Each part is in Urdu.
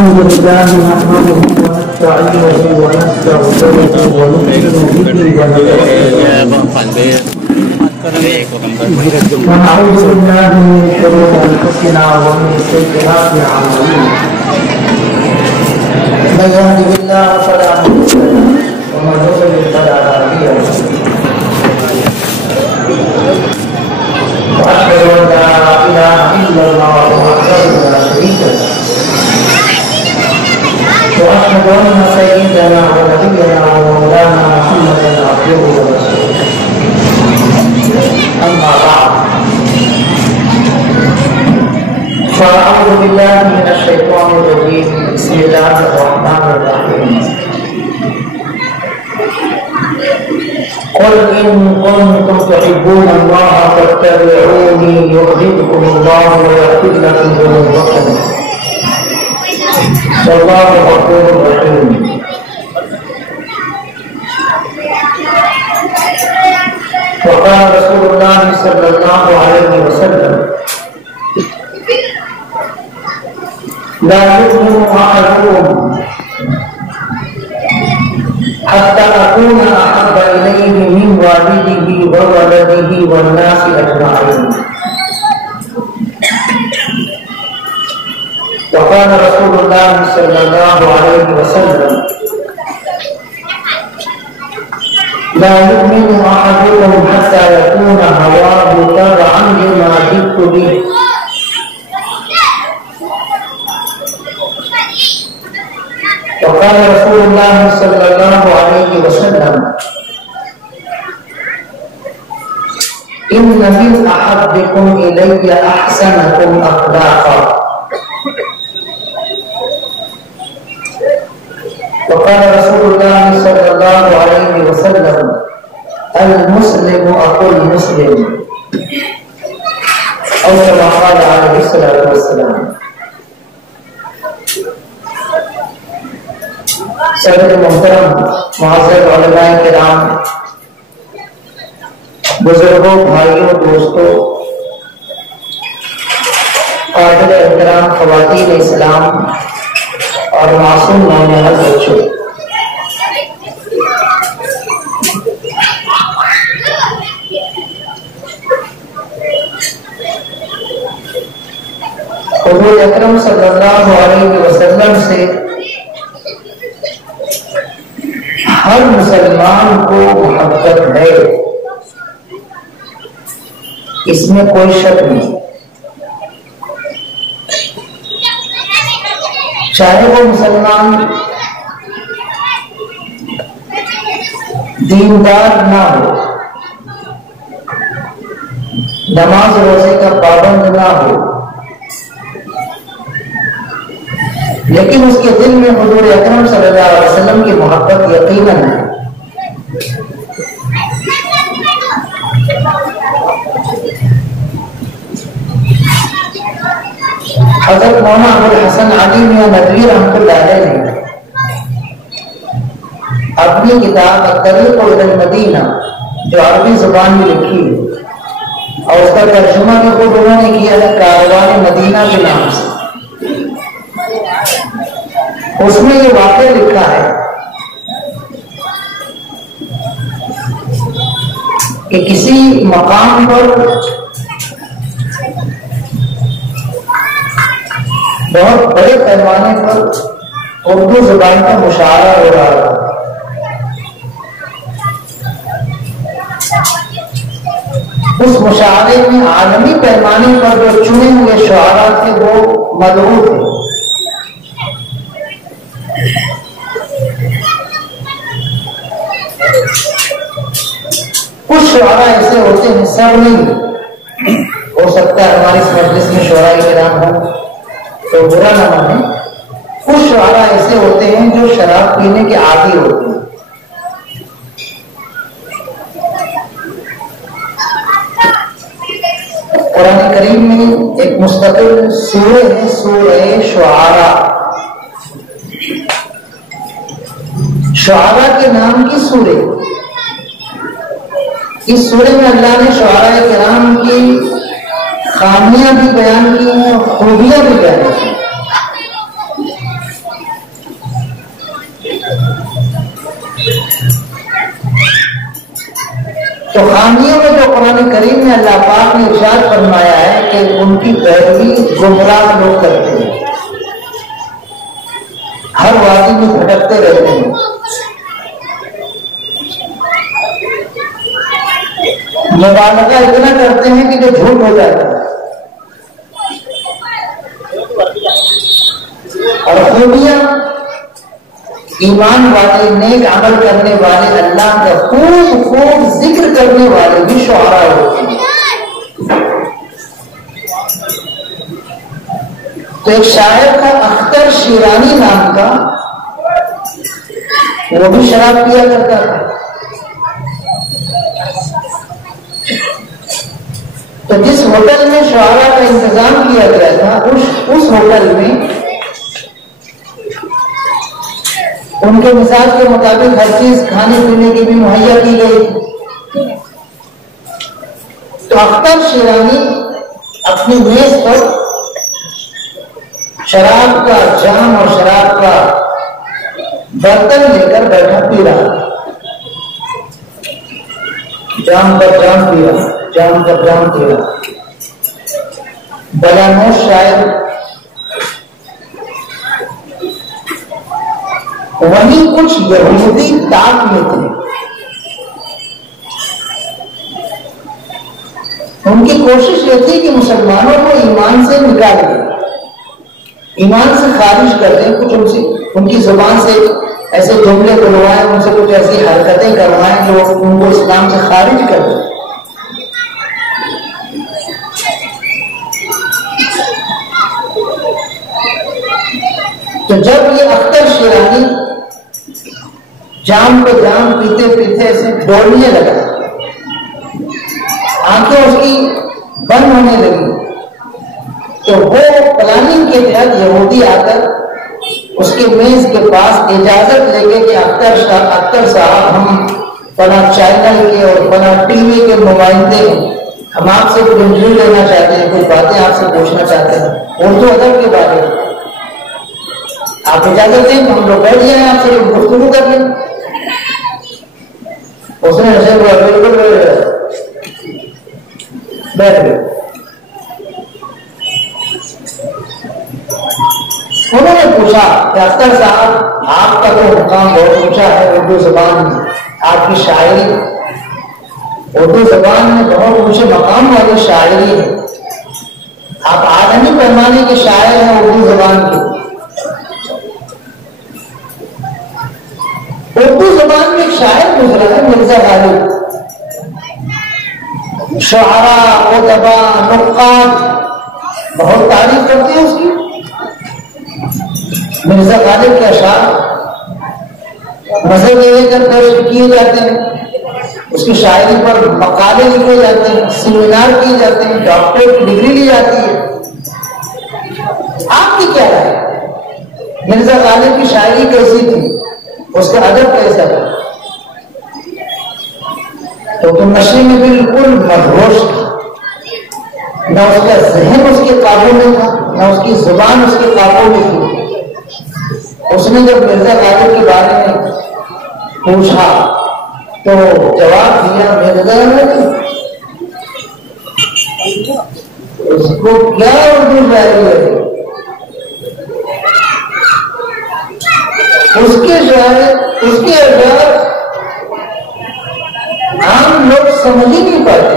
الحمد لله نحمده ونستعينه ونستغفره ونؤمن به ونعوذ بالله من شرور انفسنا ومن سيئات اعمالنا من يهده الله فلا مضل له ومن يضلل فلا هادي له واشهد ان لا اله الا الله وحده لا شريك له واشهد ان سيدنا ونبينا ومولانا محمدا عبده ورسوله اما بعد فاعوذ بالله من الشيطان الرجيم بسم الله الرحمن الرحيم قل ان كنتم تحبون الله فاتبعوني يحببكم الله ويغفر لكم ذنوبكم والله غفور رحيم. وقال رسول الله صلى الله عليه وسلم لا يؤمن احدكم حتى اكون احب اليه من والده وولده والناس اجمعين. وقال رسول الله صلى الله عليه وسلم لا يؤمن احدكم حتى يكون هواه تبعا لما جئت به. وقال رسول الله صلى الله عليه وسلم ان من احبكم الي احسنكم اخلاقا. وقال رسول الله صلى الله عليه وسلم المسلم اخو المسلم او كما قال عليه الصلاه والسلام. صدر محترم معزز علماء کرام، بزرگوں، بھائیوں، دوستوں، قابل احترام خواتین اسلام اور معصوم نونہال بچوں، حضور اکرم صلی اللہ علیہ وسلم سے ہر مسلمان کو محبت ہے، اس میں کوئی شک نہیں، چاہے وہ مسلمان دیندار نہ ہو، نماز روزے کا پابند نہ ہو، لیکن اس کے دل میں حضور اکرم صلی اللہ علیہ وسلم کی محبت یقیناً ہے۔ حضرت مولانا ابو الحسن علی میاں ندوی رحمۃ اللہ علیہ نے اپنی کتاب الطریق الی المدینہ جو عربی زبان میں لکھی ہے اور اس کا ترجمہ بھی خود انہوں نے کیا ہے کاروان مدینہ کے نام سے، اس میں یہ واقعہ لکھا ہے کہ کسی مقام پر بہت بڑے پیمانے پر اردو زبان کا مشاعرہ ہو رہا تھا۔ اس مشاعرے میں عالمی پیمانے پر جو چنے ہوئے شعراء تھے وہ مدعو تھے۔ کچھ شعراء ایسے ہوتے ہیں، سب نہیں، ہو سکتا ہے ہماری اس مجلس میں شعراء کرام ہوں تو برا نہ مانے، کچھ شعراء ایسے ہوتے ہیں جو شراب پینے کے عادی ہوتے ہیں۔ قرآن کریم میں ایک مستقل سورہ ہے، سورہ شعراء۔ شعراء کے نام کی سورہ، اس سورہ میں اللہ نے شعراء کرام کی خامیاں بھی بیان کی ہیں اور خوبیاں بھی بیان کی ہیں۔ تو خانیوں میں جو قرآن کریم میں اللہ پاک نے ارشاد فرمایا ہے کہ ان کی پیروی گمراہ لوگ کرتے ہیں، ہر وادی میں بھٹکتے رہتے ہیں، مبالغہ اتنا کرتے ہیں کہ جو جھوٹ ہو جاتا ہے، اور خوبیاں ایمان والے، نیک عمل کرنے والے، اللہ کا خوب خوب ذکر کرنے والے بھی شعراء ہوتے ہیں۔ تو ایک شاعر تھا اختر شیرانی نام کا، وہ بھی شراب پیا کرتا تھا۔ تو جس ہوٹل میں شعراء کا انتظام کیا گیا تھا، اس ہوٹل میں ان کے مزاج کے مطابق ہر چیز کھانے پینے کی بھی مہیا کی گئی تھی۔ تو اختر شیرانی اپنی میز پر شراب کا جام اور شراب کا برتن لے کر بیٹھا پی رہا، جام پر جام پی رہا، جام پر جام پی رہا۔ بلانوش شاعر وہیں کچھ یہودی طاق میں تھے، ان کی کوشش یہ تھی کہ مسلمانوں کو ایمان سے نکال دیں، ایمان سے خارج کر دیں، کچھ ان کی زبان سے ایسے جملے بلوائیں، ان سے کچھ ایسی حرکتیں کروائیں جو ان کو اسلام سے خارج کر دیں۔ تو جب یہ اختر شیرانی جام پہ جام پیتے پیتے ایسے دوڑنے لگا، آنکھیں اس کی بند ہونے لگی، تو وہ پلاننگ کے تحت یہودی آ کر اس کے میز کے پاس اجازت لے کے کہ اختر صاحب، ہم فلاں چینل کے اور فلاں ٹی وی کے نمائندے ہیں، ہم آپ سے کچھ انٹرویو لینا چاہتے ہیں، کچھ باتیں آپ سے پوچھنا چاہتے ہیں اردو ادب کے بارے میں، آپ اجازت دیں ہم لوگ بیٹھ جائیں، آپ سے گفتگو کر لیں۔ اس نے ایسے بالکل بیٹھ گئے۔ انہوں نے پوچھا کہ اختر صاحب، آپ کا تو مقام بہت اونچا ہے اردو زبان میں، آپ کی شاعری اردو زبان میں بہت اونچے مقام والی شاعری ہے، آپ عالمی پیمانے کے شاعر ہیں اردو زبان کے۔ اردو زبان میں ایک شاعر گزرا ہے مرزا غالب، شعراء، ادباء، نقاد بہت تعریف کرتے ہیں اس کی۔ مرزا غالب کے اشعار مزے لے کر پیش کیے جاتے ہیں، اس کی شاعری پر مقالے لکھے جاتے ہیں، سیمینار کیے جاتے ہیں، ڈاکٹریٹ کی ڈگری لی جاتی ہے۔ آپ کی کیا رائے؟ مرزا غالب کی شاعری کیسی تھی؟ اس کا ادب کیسا تھا؟ تو نشے میں بالکل مدہوش تھا، نہ اس کا ذہن اس کے قابو میں تھا، نہ اس کی زبان اس کے قابو میں تھی۔ اس نے جب مرزا غالب کے بارے میں پوچھا تو جواب دیا، مرزا اس کو کیا اردو شاعری ہے؟ اس کے اشعار عام لوگ سمجھ ہی نہیں پاتے،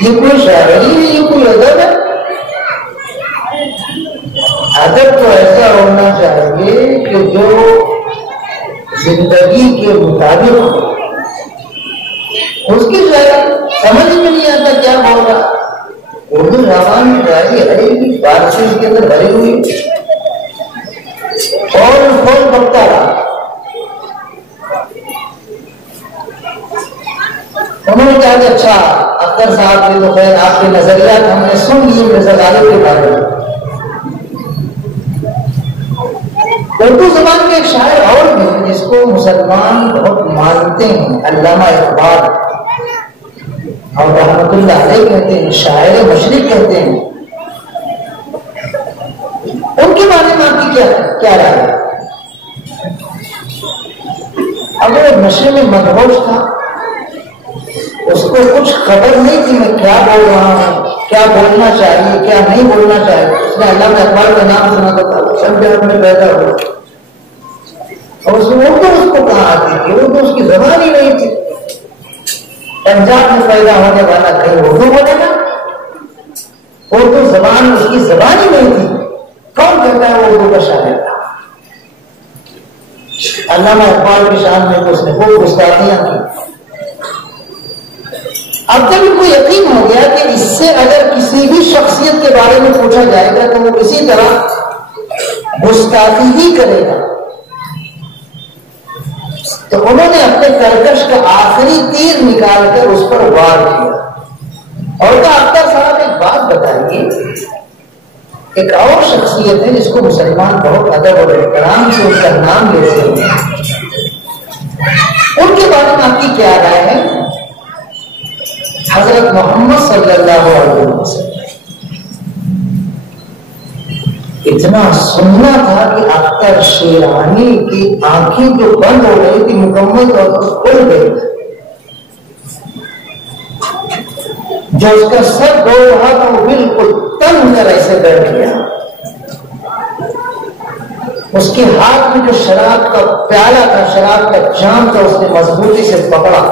یہ کوئی شاعری ہے، یہ کوئی ادب ہے؟ ادب تو ایسا ہونا چاہیے کہ جو زندگی کے مطابق ہو۔ اس کی شاعری سمجھ میں نہیں آتا کیا بول رہا۔ اردو زبان کی شاعری ہے ہی فارسی کے اندر بھری ہوئی، اور بکتا رہا۔ انہوں نے کہا کہ اچھا اختر صاحب، یہ تو خیر آپ کے نظریات ہم نے سن لیے مرزا غالب کے بارے میں۔ اردو زبان کے ایک شاعر اور بھی جس کو مسلمان بہت مانتے ہیں، علامہ اقبال، اور رحمت اللہ علیہ کہتے ہیں، شاعر مشرق کہتے ہیں، ان کے بارے میں آپ کی کیا رائے ہے؟ اگر نشے میں مدہوش تھا کو کچھ خبر نہیں تھی میں کیا بول رہا ہوں، کیا بولنا چاہیے کیا نہیں بولنا چاہیے. اس نے علامہ اقبال کا نام سنا تھا، پنجاب میں پیدا ہوا اور اس میں اردو اس کو کہاں آتی تھی، اردو اس کی زبان ہی نہیں تھی. پنجاب میں پیدا ہونے والا کہیں اردو بولے گا؟ اردو زبان اس کی زبان ہی نہیں تھی. کون کہتا ہے وہ اردو کا شاعر تھا؟ علامہ اقبال کی شان میں تو اس نے خوب گستاخیاں کی. اب تک ان کو یقین ہو گیا کہ اس سے اگر کسی بھی شخصیت کے بارے میں پوچھا جائے گا تو وہ اسی طرح گستاخی ہی کرے گا. تو انہوں نے اپنے کرکش کا آخری تیر نکال کر اس پر وار کیا اور کہا اختر صاحب ایک بات بتائیے، ایک اور شخصیت ہے جس کو مسلمان بہت ادب اور احترام سے اس کا نام لیتے ہیں، ان کے بارے میں آپ کی کیا رائے ہے؟ حضرت محمد صلی اللہ علیہ وسلم. اتنا سننا تھا کہ اختر شیرانی کی آنکھیں جو بند ہو گئی تھی مکمل طور پر کھل گئی. جو اس کا سر بول رہا تھا وہ بالکل تن کر ایسے بیٹھ گیا. اس کے ہاتھ میں جو شراب کا پیالہ تھا، شراب کا جام تھا، اس نے مضبوطی سے پکڑا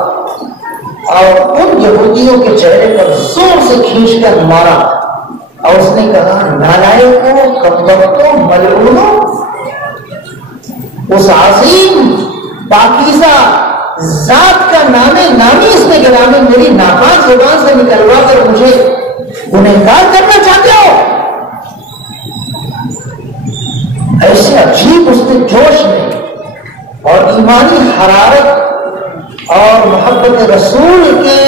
اور ان یہودیوں کے چہرے پر زور سے کھینچ کر مارا اور اس نے کہا نالائقوں، کمبختوں، ملعونوں، اس عظیم پاکیزہ ذات کا نامی اس نے گرامی میری ناپاک زبان سے نکلوا کر مجھے گنہگار کرنا چاہتے ہو؟ ایسے عجیب اس کے جوش میں اور ایمانی حرارت اور محبت رسول کے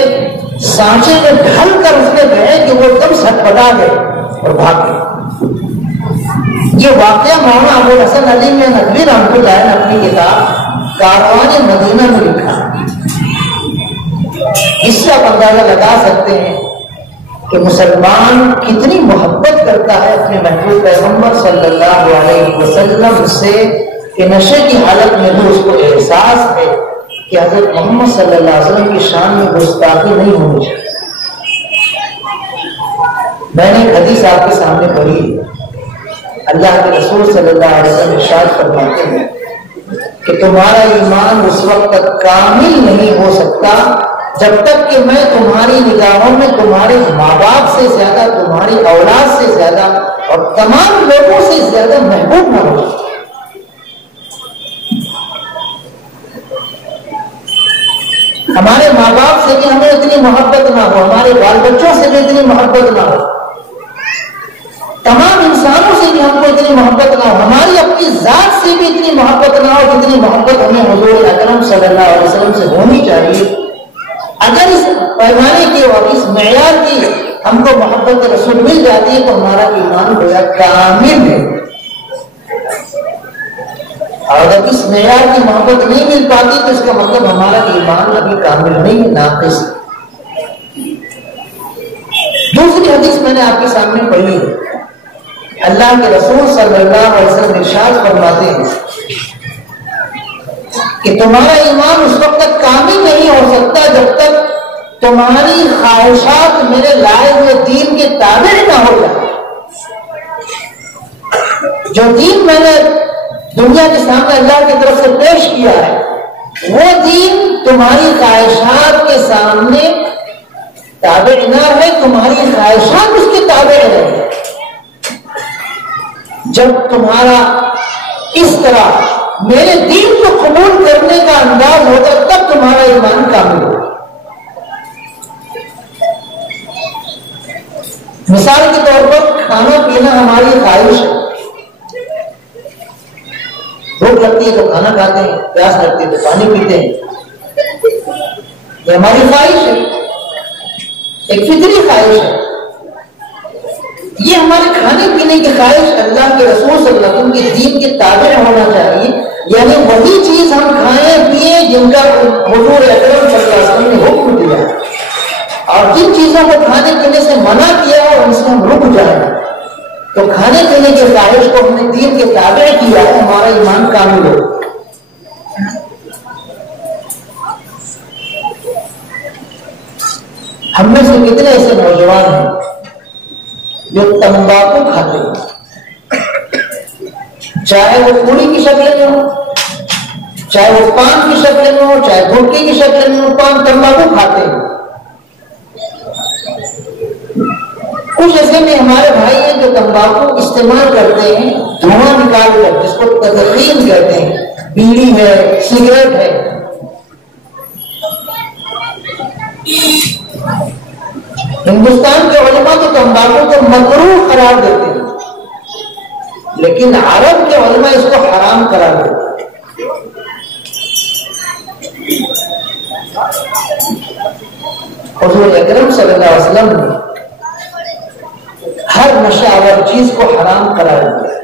سانچے میں ڈھل کر اس نے کہے کہ وہ ایک دم سٹپٹا گئے اور بھاگ گئے. یہ واقعہ مولانا ابو الحسن علی میں ندوی رحمۃ اللہ نے اپنی کتاب کاروان مدینہ میں لکھا. اس سے آپ اندازہ لگا سکتے ہیں کہ مسلمان کتنی محبت کرتا ہے اپنے محبوب پیغمبر صلی اللہ علیہ وسلم سے کہ نشے کی حالت میں بھی اس کو احساس ہے کہ حضرت محمد صلی اللہ علیہ وسلم کی شان میں گستاخی نہیں ہونی چاہیے. میں نے ایک حدیث آپ کے سامنے پڑھی. اللہ کے رسول صلی اللہ علیہ وسلم ارشاد فرماتے ہیں کہ تمہارا ایمان اس وقت تک کامل نہیں ہو سکتا جب تک کہ میں تمہاری نگاہوں میں تمہارے ماں باپ سے زیادہ، تمہاری اولاد سے زیادہ اور تمام لوگوں سے زیادہ محبوب نہ ہو. ہمارے ماں باپ سے بھی ہمیں اتنی محبت نہ ہو، ہمارے بال بچوں سے بھی اتنی محبت نہ ہو، تمام انسانوں سے بھی ہم کو اتنی محبت نہ ہو، ہماری اپنی ذات سے بھی اتنی محبت نہ ہو جتنی محبت ہمیں حضور اکرم صلی اللہ علیہ وسلم سے ہونی چاہیے. اگر اس پیمانے کی اور اس معیار کی ہم کو محبت رسول مل جاتی ہے تو ہمارا ایمان گویا کامل ہے. اور اگر اس معیار کی محبت نہیں مل پاتی تو اس کا مطلب ہمارا ایمان ابھی کامل نہیں، ناقص. دوسری حدیث میں نے آپ کے سامنے پڑھی ہے. اللہ کے رسول صلی اللہ علیہ وسلم ارشاد فرماتے ہیں کہ تمہارا ایمان اس وقت تک کامل نہیں ہو سکتا جب تک تمہاری خواہشات میرے لائے ہوئے دین کے تابع نہ ہو جائے. جو دین میں نے دنیا کے سامنے اللہ کی طرف سے پیش کیا ہے وہ دین تمہاری خواہشات کے سامنے تابع نہ ہے، تمہاری خواہشات اس کے تابع رہے. جب تمہارا اس طرح میرے دین کو قبول کرنے کا انداز ہوگا تب تمہارا ایمان کامل ہوگا. مثال کے طور پر کھانا پینا ہماری خواہش ہے. بھوک لگتی ہے تو کھانا کھاتے ہیں، پیاس لگتی ہے تو پانی پیتے ہیں. یہ ہماری خواہش ہے، ایک فطری خواہش ہے. یہ ہمارے کھانے پینے کی خواہش اللہ کے رسول صلی اللہ علیہ وسلم کے دین کے تابع ہونا چاہیے. یعنی وہی چیز ہم کھائیں پیئیں جن کا حضور اکرم صلی اللہ علیہ وسلم نے حکم دیا ہے، اور جن چیزوں کو کھانے پینے سے منع کیا اور ان سے ہم رک جائیں تو کھانے پینے کی خواہش کو ہم نے دین کے تابع کیا ہے، ہمارا ایمان کامل ہو. ہم میں سے کتنے ایسے نوجوان ہیں جو تمباکو کھاتے ہیں، چاہے وہ پوری کی شکل میں ہو، چاہے وہ پان کی شکل میں ہو، چاہے گٹکے کی شکل میں ہو، پان تمباکو کھاتے ہیں۔ کچھ ایسے میں ہمارے بھائی ہیں جو تمباکو استعمال کرتے ہیں دھواں نکال کر، جس کو تدخین کہتے ہیں، بیڑی ہے، سگریٹ ہے۔ ہندوستان کے علماء تو تمباکو کو مکروہ قرار دیتے ہیں، لیکن عرب کے علماء اس کو حرام قرار دیتے ہیں۔ حضور اکرم صلی اللہ علیہ وسلم نے ہر نشہ آور چیز کو حرام قرار دیا،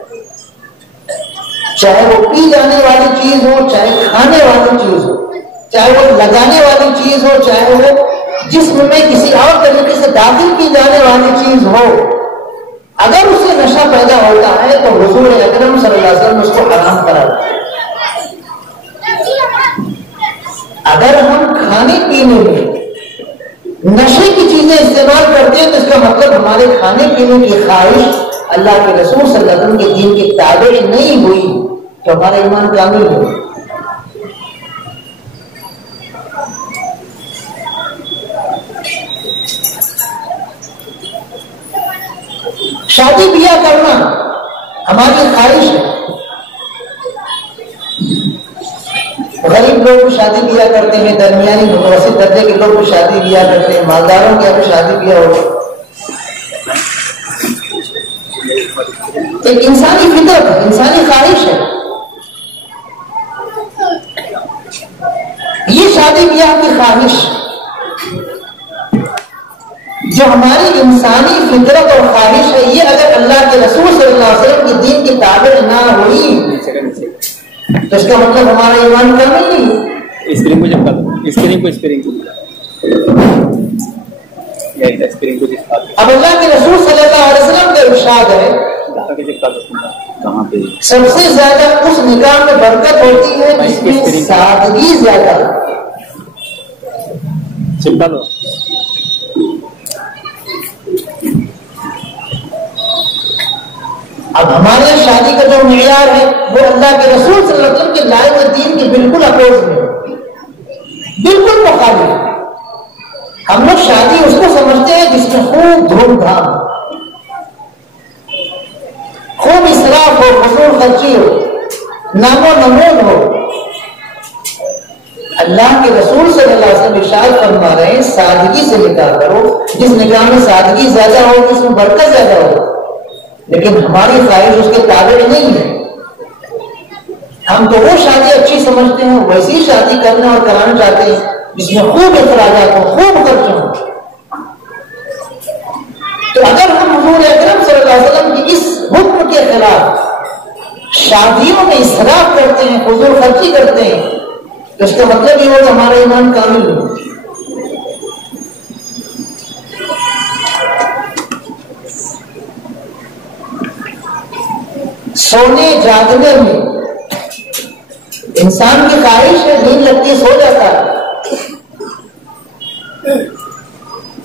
چاہے وہ پی جانے والی چیز ہو، چاہے کھانے والی چیز ہو، چاہے وہ لگانے والی چیز ہو، چاہے وہ جسم میں کسی اور طریقے سے داخل کی جانے والی چیز ہو، اگر اسے نشہ پیدا ہوتا ہے تو حضور اکرم صلی اللہ علیہ وسلم اس کو حرام قرار دیا۔ اگر ہم کھانے پینے میں نشے کی چیزیں استعمال کرتے ہیں تو اس کا مطلب ہمارے کھانے پینے کی خواہش اللہ کے رسول صلی اللہ علیہ وسلم کے دین کی تابع نہیں ہوئی، تو ہمارا ایمان کامل ہو۔ شادی بیاہ کرنا ہماری خواہش ہے، غریب لوگ شادی بیاہ کرتے ہیں، درمیانی متوسط درجے کے لوگ شادی بیاہ کرتے ہیں، مالداروں کے یہاں شادی بیاہ ہوتا ہے۔ ایک انسانی فطرت ہے، انسانی خواہش ہے۔ یہ شادی بیاہ کی خواہش جو ہماری انسانی فطرت اور خواہش ہے، یہ اگر اللہ کے رسول صلی اللہ علیہ وسلم کی دین کی تابع نہ ہوئی تو اس کا مطلب ہمارا ایمان کامل نہیں ہے۔ اسکرین کو جب کر اسکرین کو اب اللہ کے رسول صلی اللہ علیہ وسلم کا ارشاد ہے سب سے زیادہ اس نکاح میں برکت ہوتی ہے جس میں سادگی زیادہ۔ چپا لو اب ہمارے یہاں شادی کا جو معیار ہے وہ اللہ کے رسول صلی اللہ علیہ وسلم کے لائے ہوئے دین کے بالکل اپوز میں، بالکل مخالف۔ ہم لوگ شادی اس کو سمجھتے ہیں جس میں خوب دھوم دھام، خوب اسراف ہو، فضول خرچی ہو، نام و نمون ہو۔ اللہ کے رسول صلی اللہ علیہ وسلم ارشاد فرما رہے ہیں سادگی سے نکاح کرو، جس نکاح میں سادگی زیادہ ہوگی اس میں برکت زیادہ ہوگی، لیکن ہماری خواہش اس کے تابع نہیں ہے۔ ہم تو وہ شادی اچھی سمجھتے ہیں، ویسی شادی کرنا اور کرانا چاہتے ہیں جس میں خوب اخراجات ہو، خوب خرچ ہو۔ تو اگر ہم حضور اکرم صلی اللہ علیہ وسلم کی اس حکم کے خلاف شادیوں میں اسراف کرتے ہیں، فضول خرچی کرتے ہیں، تو اس کا مطلب یہ ہو کہ ہمارا ایمان کامل ہو۔ سونے جاگنے میں انسان کی خواہش ہے، نیند لگتی سو جاتا ہے۔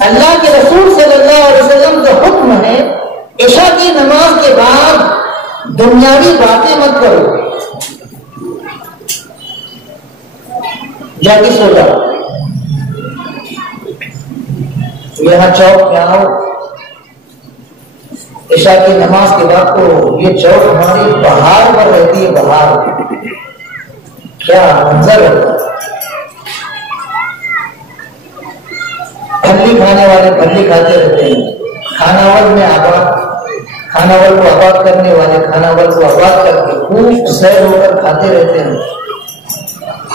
اللہ کے رسول صلی اللہ علیہ وسلم کا حکم ہے عشاء کی نماز کے بعد دنیاوی باتیں مت کرو، جا کے سو جاؤ۔ یہاں چوک پہ آؤ، عشاء کی نماز کے بعد تو یہ چوک ہماری بہار پر رہتی ہے، بہار، کیا منظر ہوتا ہے۔ پھلی کھانے والے پھلی کھاتے رہتے ہیں، کھاناول میں آباد، کھاناول کو آباد کرنے والے کھاناول کو آباد کر کے خوب سیر ہو کر کھاتے رہتے ہیں،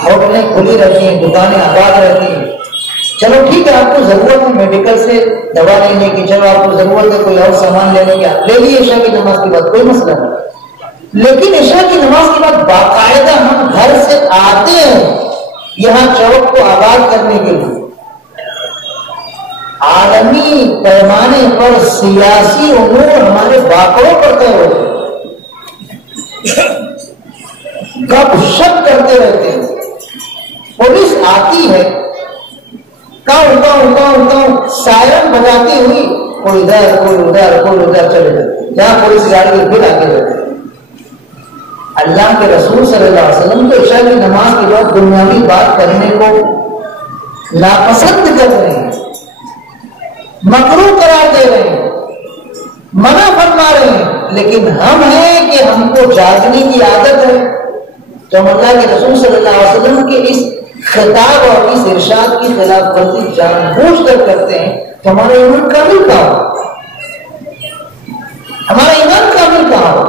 ہوٹلیں کھلی رہتی ہیں، دکانیں آباد رہتی ہیں۔ چلو ٹھیک ہے، آپ کو ضرورت ہے میڈیکل سے دوا لینے کی، چلو آپ کو ضرورت ہے کوئی اور سامان لینے کی، آپ لے لیے عشاء کی نماز کے بعد، کوئی مسئلہ نہیں۔ لیکن عشاء کی نماز کے بعد باقاعدہ ہم گھر سے آتے ہیں یہاں چوک کو آباد کرنے کے لیے، عالمی پیمانے پر سیاسی امور ہمارے باکروں پر طے ہوتے ہیں، گپ شپ کرتے رہتے ہیں، پولیس آتی ہے، کہاں کاؤں کاؤں کاؤں سائرن بجاتی ہوئی کوئی ادھر کوئی ادھر کوئی ادھر چلے جاتے، جہاں پولیس گاڑی کے پھر آگے رہتے۔ اللہ کے رسول صلی اللہ علیہ وسلم تو عشاء کی نماز کے بعد دنیاوی بات کرنے کو ناپسند کر رہے ہیں، مکروہ قرار دے رہے ہیں، منع فرما رہے ہیں، لیکن ہم ہیں کہ ہم کو جاگنے کی عادت ہے، تو ہم اللہ کے رسول صلی اللہ علیہ وسلم کے اس خطاب اور اس ارشاد کی خلاف ورزی جان بوجھ کر کرتے ہیں، تو ہمارا ایمان کامل کہاں ہو؟ ہمارا ایمان کامل کہاں ہو؟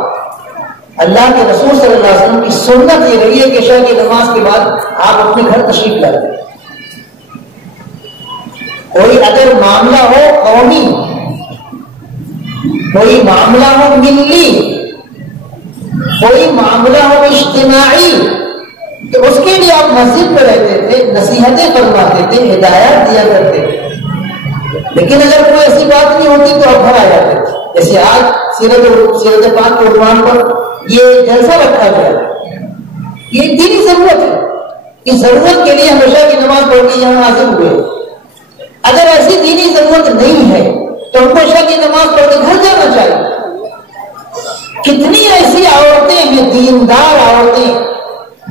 اللہ کے رسول صلی اللہ علیہ وسلم کی سنت یہ رہی ہے کہ عشاء کی نماز کے بعد آپ اپنے گھر تشریف لائیں۔ کوئی اگر معاملہ ہو قومی، کوئی معاملہ ہو ملی، کوئی معاملہ ہو اجتماعی، تو اس کے لیے آپ مسجد میں رہتے تھے، نصیحتیں فرماتے تھے، ہدایات دیا کرتے تھے، لیکن اگر کوئی ایسی بات نہیں ہوتی تو آپ گھر آ جاتے تھے۔ جیسے آج سیرت پاک کے عنوان پر یہ جلسہ رکھا گیا، یہ دینی ضرورت ہے، اس ضرورت کے لیے ہمیشہ کی نماز پڑھ کے یہاں حاضر ہوئے۔ اگر ایسی دینی ضرورت نہیں ہے تو ہم کو عشاء کی نماز پڑھ کے گھر جانا چاہیے۔ کتنی ایسی عورتیں ہیں، دیندار عورتیں،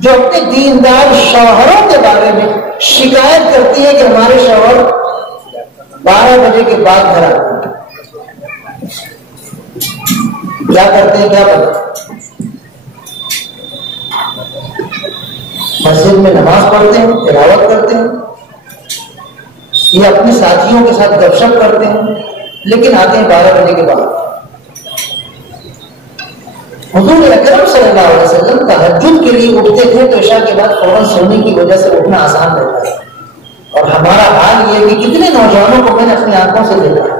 جو اپنے دیندار شوہروں کے بارے میں شکایت کرتی ہے کہ ہمارے شوہر 12 بجے کے بعد گھر آتے ہیں، کیا کرتے ہیں کیا پتا؟ مسجد میں نماز پڑھتے ہیں، تلاوت کرتے ہیں، یہ اپنے ساتھیوں کے ساتھ گپ شپ کرتے ہیں، لیکن آتے ہیں 12 بجے کے بعد۔ حضور اکرم صلی اللہ علیہ وسلم تہجد کے لیے اٹھتے تھے تو عشاء کے بعد فوراً سونے کی وجہ سے اٹھنا آسان رہتا ہے، اور ہمارا حال یہ کہ کتنے نوجوانوں کو میں نے اپنی آنکھوں سے دیکھا،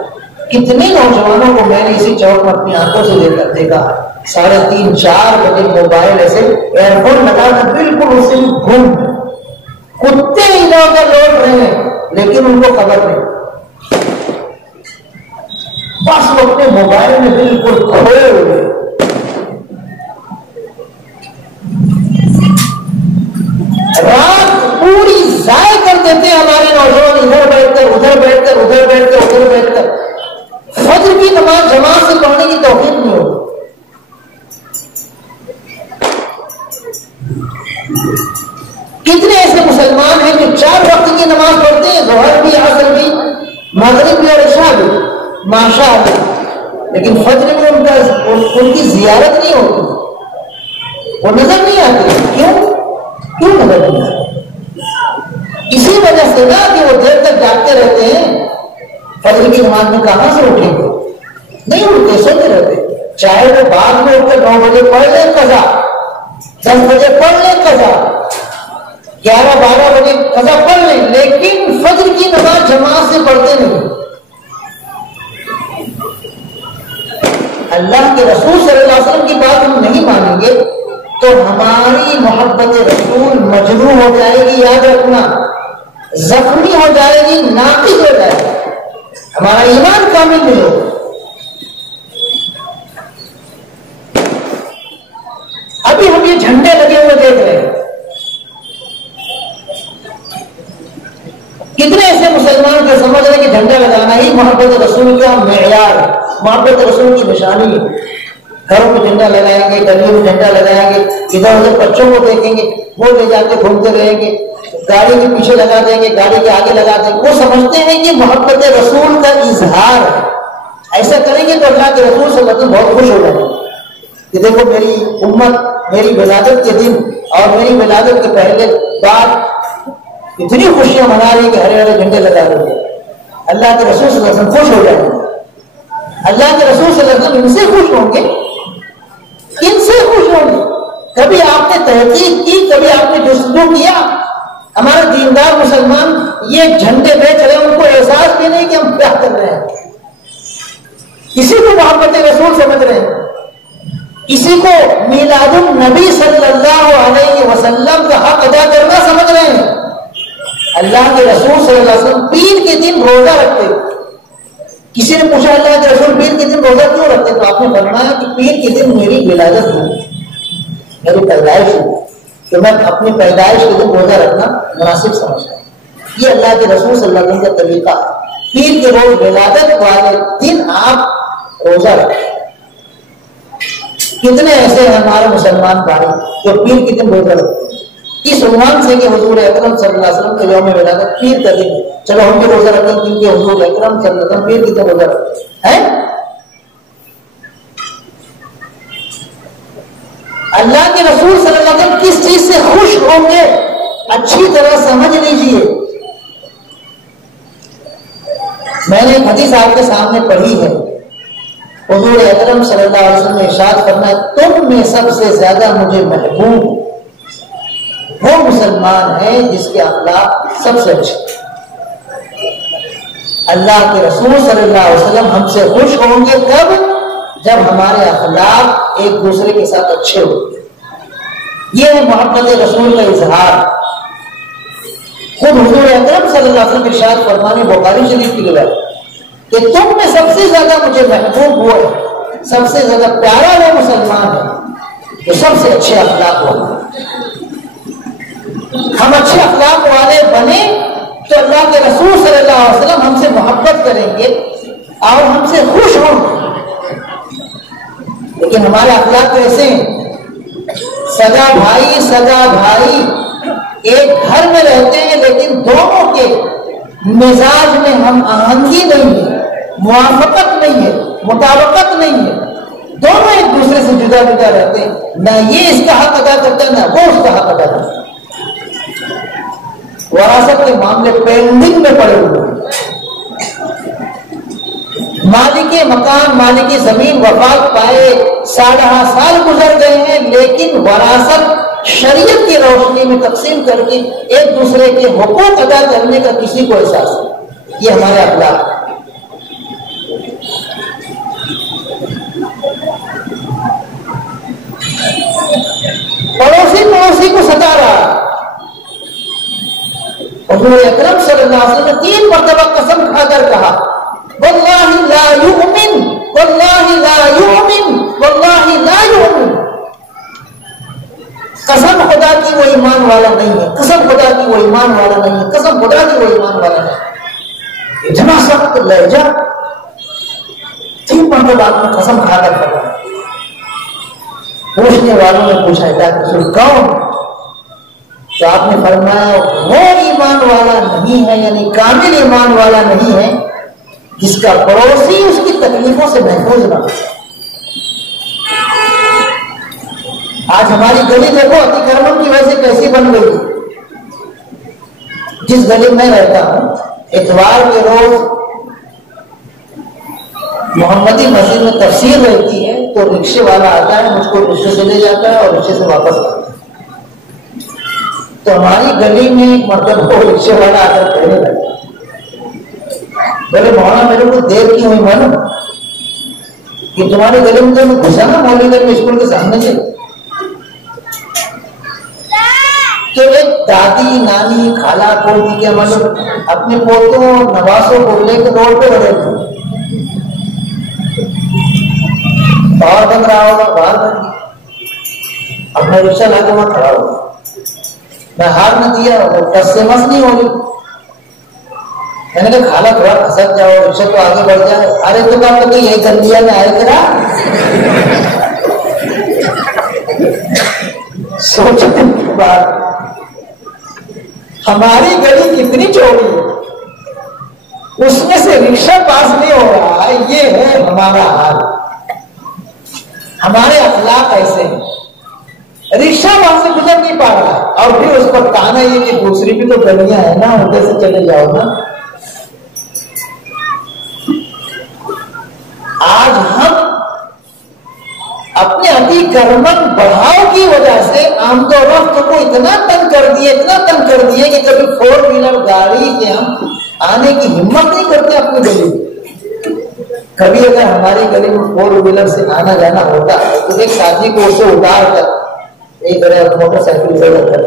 کتنے نوجوانوں کو میں نے اسی چوک میں اپنی آنکھوں سے دیکھا 3:30 4 بجے موبائل ایسے ایئر فون لگا کر بالکل اسے گم، کتے ادھر ادھر لوٹ رہے ہیں لیکن ان کو خبر نہیں، بس وہ اپنے موبائل میں بالکل کھوئے ہوئے۔ رات پوری ضائع کر دیتے ہمارے نوجوان، ادھر بیٹھ کر ادھر بیٹھ کر ادھر بیٹھ کر ادھر بیٹھ کر، فجر کی نماز جماعت سے پڑھنے کی توفیق نہیں ہوتی۔ کتنے ایسے مسلمان ہیں جو 4 وقت کی نماز پڑھتے ہیں، ظہر بھی، عصر بھی، مغرب بھی اور عشاء بھی، ماشاء اللہ، لیکن فجر میں ان کی زیارت نہیں ہوتی، وہ نظر نہیں آتی۔ کیوں نظر نہیں آتی؟ اسی وجہ سے نا کہ وہ دیر تک جاگتے رہتے ہیں، فجر کی نماز میں کہاں سے اٹھیں گے؟ نہیں اٹھتے، سوتے رہتے، چاہے وہ بعد میں اٹھ کر 9 بجے پڑھ لیں قضا، 10 بجے پڑھ لیں قضا، 11 12 بجے قضا پڑھ لیں، لیکن فجر کی نماز جماعت سے پڑھتے نہیں۔ اللہ کے رسول صلی اللہ علیہ وسلم کی بات ہم نہیں مانیں گے تو ہماری محبت رسول مجروح ہو جائے گی، یاد رکھنا، زخمی ہو جائے گی، ناقص ہو جائے گی، ہمارا ایمان کامل نہیں ہوگا۔ ابھی ہم یہ جھنڈے لگے ہوئے دیکھ رہے ہیں، کتنے ایسے مسلمان جو سمجھ رہے ہیں کہ جھنڈا لگانا ہی محبت رسول کا معیار، محبت رسول کی نشانی ہے۔ گھروں میں جھنڈا لگائیں گے، گلیوں میں جھنڈا لگائیں گے، ادھر ادھر بچوں کو دیکھیں گے، وہ لے جا کے گھومتے رہیں گے، گاڑی کے پیچھے لگا دیں گے، گاڑی کے آگے لگا دیں گے، وہ سمجھتے ہیں کہ محبت رسول کا اظہار ہے۔ ایسا کریں گے تو اللہ کے رسول صلی اللہ علیہ وسلم بہت خوش ہو جائیں گے کہ دیکھو میری امت میری ولادت کے دن اور میری ولادت کے پہلے بعد اتنی خوشیاں منا رہی کہ ہرے ہرے جھنڈے لگا رہے ہیں۔ اللہ کے رسول صلی اللہ علیہ وسلم خوش ہو جائیں گے، اللہ کے رسول صلی اللہ علیہ وسلم ان سے خوش ہوں گے، ان سے خوش ہوں گے۔ کبھی آپ نے تحقیق کی، کبھی آپ نے جستجو کیا، ہمارے دیندار مسلمان یہ جھنڈے بیچ رہے ہیں، ان کو احساس بھی نہیں کہ ہم کیا کر رہے ہیں، کسی کو محبت رسول سمجھ رہے ہیں، کسی کو میلاد النبی صلی اللہ علیہ وسلم کا حق ادا کرنا سمجھ رہے ہیں۔ اللہ کے رسول صلی اللہ علیہ وسلم پیر کے دن روزہ رکھتے، کسی نے پوچھا اللہ کے رسول پیر کے دن روزہ کیوں رکھتے، تو آپ نے فرمایا کہ پیر کے دن میری ولادت ہوئی، میری پیدائش ہوئی، تو میں اپنی پیدائش کے دن روزہ رکھنا مناسب سمجھتا ہوں۔ یہ اللہ کے رسول صلی اللہ علیہ وسلم کا طریقہ ہے. پیر کے روز ولادت والے دن آپ روزہ رکھیں. کتنے ایسے ہیں ہمارے مسلمان بھائی جو پیر کے دن روزہ رکھتے ہیں اس عنوان سے کہ حضور اکرم صلی اللہ علیہ وسلم کا یوم ولادت پیر کا دن ہے، چلو ہم بھی روزہ رکھیں کیونکہ حضور اکرم صلی اللہ علیہ وسلم پیر کے دن روزہ رکھتے ہیں. اللہ کے رسول صلی اللہ علیہ وسلم کس چیز سے خوش ہوں گے اچھی طرح سمجھ لیجئے. میں نے ایک حدیث آپ کے سامنے پڑھی ہے. حضور اکرم صلی اللہ علیہ وسلم نے ارشاد فرمایا تم میں سب سے زیادہ مجھے محبوب وہ مسلمان ہے جس کے اخلاق سب سے اچھے. اللہ کے رسول صلی اللہ علیہ وسلم ہم سے خوش ہوں گے کب؟ جب ہمارے اخلاق ایک دوسرے کے ساتھ اچھے ہوں گے. یہ ہے محبت رسول کا اظہار. خود حضور اکرم صلی اللہ علیہ وسلم ارشاد فرمانے بخاری شریف کی روایت کہ تم میں سب سے زیادہ مجھے محبوب وہ ہے، سب سے زیادہ پیارا وہ مسلمان ہے جو سب سے اچھے اخلاق والا. ہم اچھے اخلاق والے بنے تو اللہ کے رسول صلی اللہ علیہ وسلم ہم سے محبت کریں گے اور ہم سے خوش ہوں گے. لیکن ہمارے اخلاق کیسے ہیں؟ سگا بھائی ایک گھر میں رہتے ہیں لیکن دونوں کے مزاج میں ہم آہنگی نہیں ہے، موافقت نہیں ہے، مطابقت نہیں ہے. دونوں ایک دوسرے سے جدا جدا رہتے ہیں. نہ یہ اس کا حق ادا کرتا ہے نہ وہ اس کا حق ادا کرتا ہے. وراثت کے معاملے پینڈنگ میں پڑے ہوئے ہیں. مالک مکان مالک زمین وفات پائے 7.5 سال گزر گئے ہیں لیکن وراثت شریعت کی روشنی میں تقسیم کر کے ایک دوسرے کے حقوق ادا کرنے کا کسی کو احساس ہے. یہ ہمارے اخلاق ہے. پڑوسی کو ستا رہا. حضور اکرم صلی اللہ علیہ وسلم نے 3 مرتبہ قسم کھا کر کہا واللہ لا یؤمن واللہ لا یؤمن واللہ لا یؤمن. قسم خدا کی وہ ایمان والا نہیں ہے، قسم خدا کی وہ ایمان والا نہیں ہے، قسم خدا کی وہ ایمان والا نہیں ہے. اتنا سخت لہجہ 3 مرتبہ آپ نے قسم کھا کر کہا. پوچھنے والوں نے پوچھا کیا رسول کون؟ تو آپ نے فرمایا وہ ایمان والا نہیں ہے یعنی کامل ایمان والا نہیں ہے جس کا پڑوسی اس کی تکلیفوں سے محفوظ نہ ہو. آج ہماری گلی دیکھو اتی کرمن کی وجہ سے کیسی بن گئی. جس گلی میں رہتا ہوں اتوار کے روز محمدی مسجد میں تفسیر رہتی ہے تو رکشے والا آتا ہے، مجھ کو رکشے سے لے جاتا ہے اور رکشے سے واپس آتا ہے. تو ہماری گلی میں ایک مرتبہ وہ رکشے والا آ کر کہنے لگا بولے مولانا میرے کو دیر کی ہوئی معلوم کہ تمہاری گلی میں تو گھسا نا مولوی گنج اسکول کے سامنے سے. تو ایک دادی نانی خالہ پوتی کیا معلوم اپنے پوتوں نواسوں کو لے کے روڈ پہ بڑھے تھے. باہر بن رہا ہوگا باہر بن گیا اپنا رکشہ لا کے وہاں کھڑا ہوگا. میں ہار نہ دیا وہ ٹس سے مس نہیں ہوگی. میں نے کہا خالہ تھوڑا پھنسک جاؤ رکشہ تو آگے بڑھ جائے. ارے تو کام تو یہی کر لیا میں آئے کرا. سوچنے کی بات ہماری گلی کتنی چوڑی ہے اس میں سے رکشہ پاس نہیں ہو رہا ہے. یہ ہے ہمارا حال. ہمارے اخلاق ایسے ہیں. رکشہ وہاں سے گزر نہیں پا رہا ہے اور پھر اس پر کہنا یہ کہ دوسری بھی تو گلیاں ہیں نا ادھر سے چلے جاؤ نا. آج ہم اپنے اتی کرمن بڑھاؤ کی وجہ سے آمد و رفت کو اتنا تنگ کر دیے کہ کبھی 4 ویلر گاڑی سے ہم آنے کی ہمت نہیں کرتے اپنی گلی. کبھی اگر ہماری گلی میں 4 ویلر سے آنا جانا ہوتا تو ایک ساتھی کو اسے اتار کر ایک موٹر سائیکل سے کر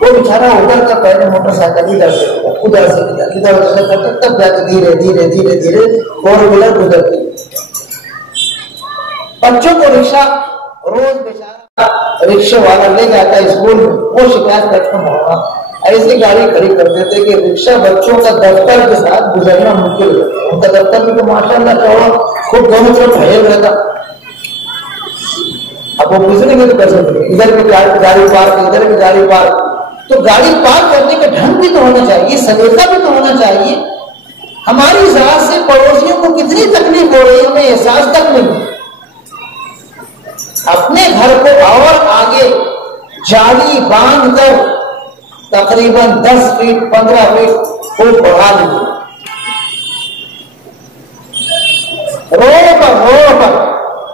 وہ بیچارہ ادھر کا پہلے موٹر سائیکل ادھر سے ادھر کرتا تب جا کے دھیرے دھیرے 4 ویلر گزرتی. بچوں کو رکشہ روز بیچارہ رکشے والا لے جاتا ہے اسکول میں وہ شکایت کرتا ہوں ایسی گاڑی کھڑی کر دیتے کہ رکشا بچوں کا دفتر کے ساتھ گزرنا مشکل ہوتا. ان کا دفتر بھی تو ماشاء اللہ چوڑا خود دونوں طرف بھیج رہتا. اب وہ گزریں گے تو کر سکتے ادھر بھی گاڑی پارک ادھر بھی گاڑی پارک. تو گاڑی پارک کرنے کا ڈھنگ بھی تو ہونا چاہیے, سلیقہ بھی تو ہونا چاہیے. ہماری ذات سے پڑوسیوں کو کتنی تکلیف ہو رہی ہے ہمیں احساس تک نہیں. اپنے گھر کو اور آگے جالی باندھ کر تقریباً 10 فیٹ 15 فیٹ کو بڑھا دیتے, روڈ پر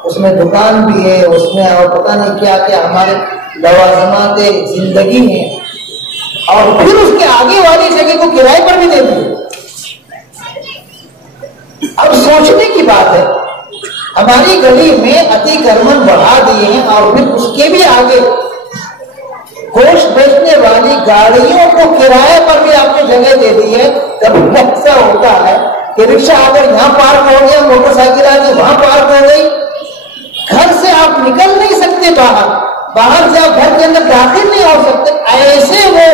اس میں دکان بھی ہے, اس میں اور پتہ نہیں کیا کیا ہمارے لوازمات زندگی ہیں, اور پھر اس کے آگے والی جگہ کو کرائے پر بھی دے دیتے. اب سوچنے کی بات ہے, ہماری گلی میں اتی کرمن بڑھا دیے ہیں اور پھر اس کے بھی آگے گوشت بیچنے والی گاڑیوں کو کرائے پر بھی آپ نے جگہ دے دی ہے. کبھی ایسا ہوتا ہے کہ رکشا اگر یہاں پارک ہو گیا, موٹر سائیکل آ گئی وہاں پارک ہو گئی, گھر سے آپ نکل نہیں سکتے, باہر سے آپ گھر کے اندر داخل نہیں ہو سکتے. ایسے وہ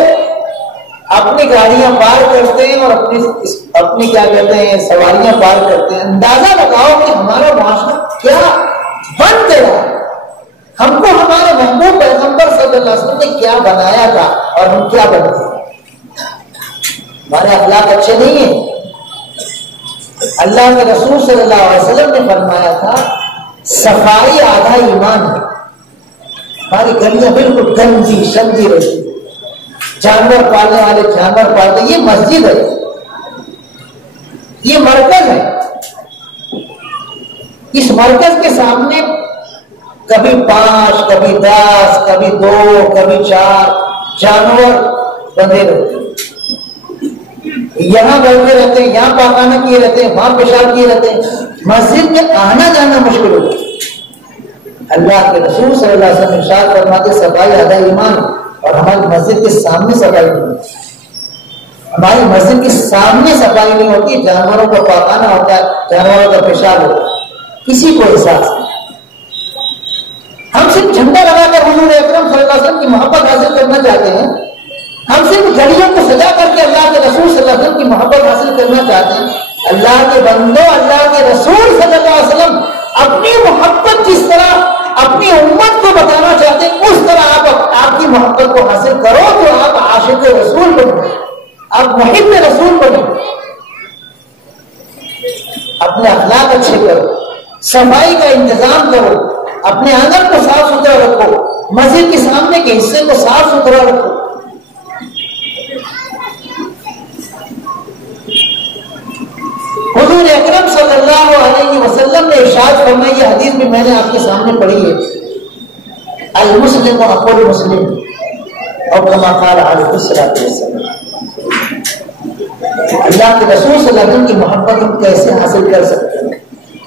اپنی گاڑیاں پارک کرتے ہیں اور اپنی کیا کہتے ہیں سواریاں پارک کرتے ہیں. اندازہ لگاؤ کہ ہمارا معاشرہ کیا بن گیا. ہم کو ہمارے محبوب پیغمبر صلی اللہ علیہ وسلم نے کیا بنایا تھا اور ہم کیا بنتے ہیں. ہمارے اخلاق اچھے نہیں ہیں. اللہ کے رسول صلی اللہ علیہ وسلم نے فرمایا تھا صفائی آدھا ایمان ہے. ہماری گلیاں بالکل گندی شندی رہتی, جانور پالنے والے جانور پالتے. یہ مسجد ہے, یہ مرکز ہے. اس مرکز کے سامنے کبھی 5 کبھی 10 کبھی 2 کبھی 4 جانور بندے رہتے ہیں. یہاں بیٹھے رہتے ہیں, یہاں پاخانہ کیے رہتے ہیں, وہاں پیشاب کیے رہتے ہیں. مسجد میں آنا جانا مشکل ہوتا ہے. اللہ کے رسول صلی اللہ علیہ وسلم ارشاد فرماتے صفائی آدھا ایمان. اور ہماری مسجد کے سامنے صفائی نہیں ہوتی. ہماری مسجد کے سامنے صفائی نہیں ہوتی. جانوروں کا پاخانہ ہوتا ہے, جانوروں کا پیشاب ہوتا ہے, کسی کو احساس نہیں. ہم صرف جھنڈا لگا کر حضور اکرم صلی اللہ علیہ وسلم کی محبت حاصل کرنا چاہتے ہیں. ہم صرف گڑیوں کو سجا کر کے اللہ کے رسول صلی اللہ علیہ وسلم کی محبت حاصل کرنا چاہتے ہیں. اللہ کے بندو, اللہ کے رسول صلی اللہ علیہ وسلم اپنی محبت جس طرح اپنی امت کو بتانا چاہتے ہیں اس طرح آپ کی محبت کو حاصل کرو تو آپ عاشق رسول بنو, آپ محب رسول بنو. اپنے اخلاق اچھے کرو, صفائی کا انتظام کرو, اپنے آنگن کو صاف ستھرا رکھو, مسجد کے سامنے کے حصے کو صاف ستھرا رکھو. حضور اکرم صلی اللہ علیہ وسلم نے ارشاد فرمایا, یہ حدیث بھی میں نے آپ کے سامنے پڑھی ہے, المسلم اخو المسلم, اور کما قال علیہ الصلوۃ والسلام. اللہ کے رسول صلی اللہ علیہ وسلم کی محبت ہم کیسے حاصل کر سکتے ہیں.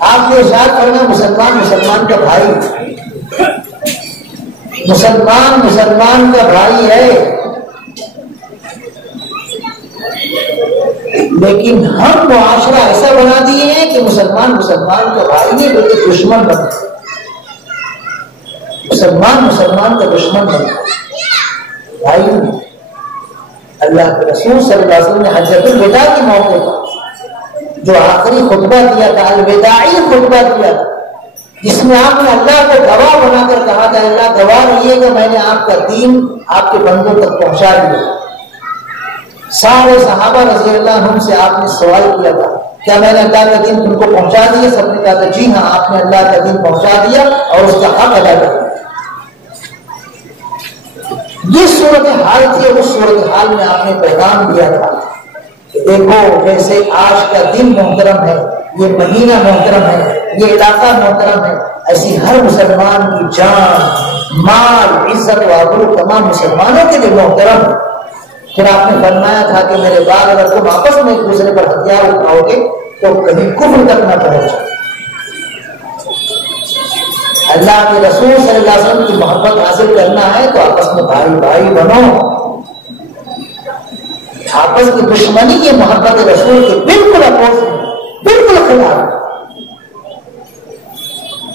آپ نے ارشاد فرمایا مسلمان مسلمان کا بھائی, مسلمان مسلمان کا بھائی ہے. لیکن ہم معاشرہ ایسا بنا دیے ہیں کہ مسلمان مسلمان کا بھائی نہیں بلکہ دشمن بنا. مسلمان مسلمان کا دشمن بنا بھائی نہیں. اللہ کے رسول صلی اللہ علیہ وسلم نے حجۃ الوداع کے موقع پر جو آخری خطبہ دیا تھا, الوداعی خطبہ دیا تھا, جس میں آپ نے اللہ کو گواہ بنا کر کہا تھا اللہ گواہ رہیے گا میں نے آپ کا دین آپ کے بندوں تک پہنچا دیا. سارے صحابہ رضی اللہ عنہم سے آپ نے سوال کیا تھا کیا میں نے اللہ کا دین تم کو پہنچا دیا؟ سب نے کہا تھا جی ہاں آپ نے اللہ کا دین پہنچا دیا اور اس کا حق ادا کر دیا. یہ صورتحال تھی, اور اس صورتحال میں آپ نے پیغام دیا تھا کہ دیکھو جیسے آج کا دن محترم ہے, یہ مہینہ محترم ہے, یہ علاقہ محترم ہے, ایسی ہر مسلمان کی جان مال عزت و آبرو تمام مسلمانوں کے لیے محترم ہے. پھر آپ نے فرمایا تھا کہ میرے بعد اگر تم آپس میں ایک دوسرے پر ہتھیار اٹھاؤ گے تو کہیں کفر تک نہ پہنچ. اللہ کے رسول صلی اللہ علیہ وسلم کی محبت حاصل کرنا ہے تو آپس میں بھائی بھائی بنو. آپس کی دشمنی یہ محبت رسول کے بالکل اپوز ہے, بالکل خلاف.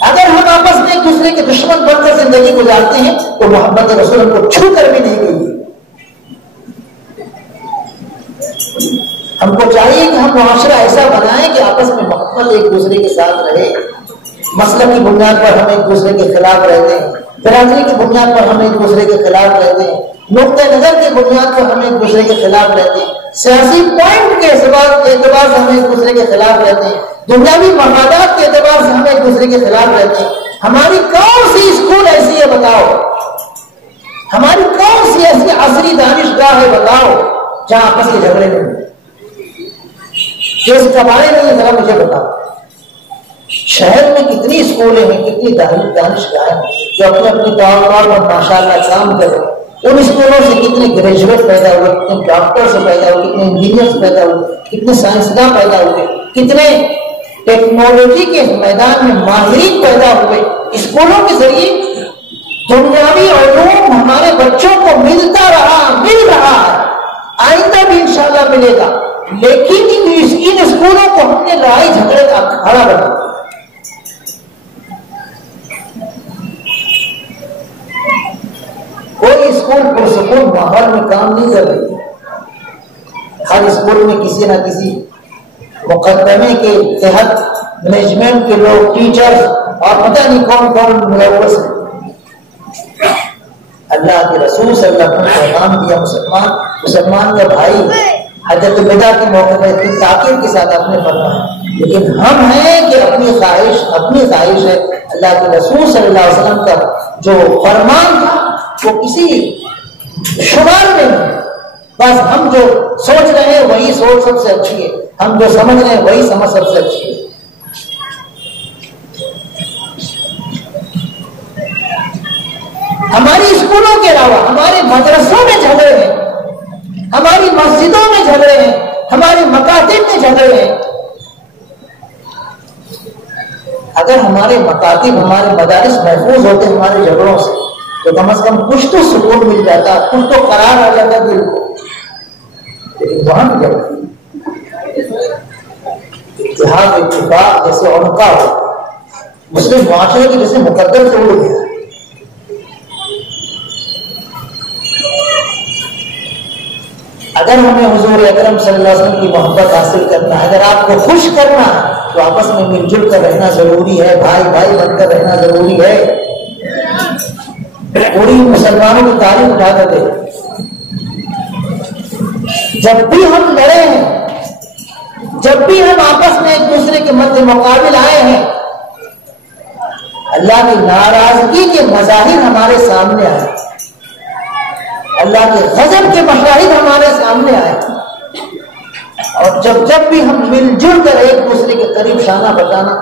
اگر ہم آپس میں ایک دوسرے کے دشمن بن کر زندگی گزارتے ہیں تو محبت رسول ہم کو چھو کر بھی نہیں گئی. ہم کو چاہیے کہ ہم معاشرہ ایسا بنائیں کہ آپس میں محبت ایک دوسرے کے ساتھ رہے. مسلک کی بنیاد پر ہم ایک دوسرے کے خلاف رہتے ہیں, برادری کی بنیاد پر ہم ایک دوسرے کے خلاف رہتے ہیں, نقطۂ نظر کی بنیاد پر ہم ایک دوسرے کے خلاف رہتے ہیں, سیاسی پوائنٹ کے اعتبار سے ہم ایک دوسرے کے خلاف رہتے ہیں, دنیاوی مفادات کے اعتبار سے ہم ایک دوسرے کے خلاف رہتے ہیں. ہماری کون سی اسکول ایسی ہے بتاؤ, ہماری کون سی ایسی عصری دانشگاہ ہے بتاؤ جہاں آپس کے جھگڑے نہیں, جس کے بارے میں ذرا مجھے بتاؤ. شہر میں کتنی اسکولیں ہیں, کتنی دانشگاہیں ہیں جو اپنے اپنے طور پر ماشاءاللہ کام کر رہے ہیں. ان اسکولوں سے کتنے گریجویٹ پیدا ہوئے, کتنے ڈاکٹرز پیدا ہوئے, کتنے انجینئرز پیدا ہوئے, کتنے سائنسداں پیدا ہوئے, کتنے ٹیکنالوجی کے میدان میں ماہرین پیدا ہوئے. اسکولوں کے ذریعے دنیاوی علوم ہمارے بچوں کو ملتا رہا, مل رہا ہے, آئندہ بھی انشاءاللہ ملے گا. لیکن ان اسکولوں کو ہم نے لڑائی جھگڑے کا اکھاڑا بنا. کوئی اسکول پرسکون ماحول میں کام نہیں کر رہی. ہر اسکول میں کسی نہ کسی مقدمے کے تحت مینجمنٹ کے لوگ, ٹیچرز اور پتہ نہیں کون کون ملوث ہیں. اللہ کے رسول صلی اللہ علیہ وسلم نے پیغام دیا, مسلمان کا بھائی حجت الوداع کے موقع پر اتنی تاکید کے ساتھ آپ نے فرمایا. لیکن ہم ہیں کہ اپنی خواہش ہے. اللہ کے رسول صلی اللہ علیہ وسلم کا جو فرمان تھا وہ کسی شمار میں نہیں. بس ہم جو سوچ رہے ہیں وہی سوچ سب سے اچھی ہے, ہم جو سمجھ رہے ہیں وہی سمجھ سب سے اچھی ہے. ہماری اسکولوں کے علاوہ ہمارے مدرسوں میں جھگڑے ہیں, ہماری مسجدوں میں جھگڑے ہیں, ہمارے مکاتب میں جھگڑے ہیں. اگر ہمارے مکاتب, ہمارے مدارس محفوظ ہوتے ہمارے جھگڑوں سے تو کم از کم کچھ تو سکون مل جاتا, کچھ تو قرار آ جاتا دل کو. لیکن وہاں بھی اتحاد اتفاق جیسے عنقا ہو, مسلم معاشرے کی جیسے مقدر سے اڑ گیا. اگر ہمیں حضور اکرم صلی اللہ علیہ وسلم کی محبت حاصل کرنا ہے, اگر آپ کو خوش کرنا ہے تو آپس میں مل جل کر رہنا ضروری ہے, بھائی بھائی بن کر رہنا ضروری ہے. پوری مسلمانوں کی تعریف اٹھا کر دے. جب بھی ہم لڑے ہیں, جب بھی ہم آپس میں ایک دوسرے کے مد مقابل آئے ہیں, اللہ کی ناراضگی کے مظاہر ہمارے سامنے آئے, اللہ کے غضب کے مشاہد ہمارے سامنے آئے. اور جب بھی ہم مل جل کر ایک دوسرے کے قریب شانہ بٹانا,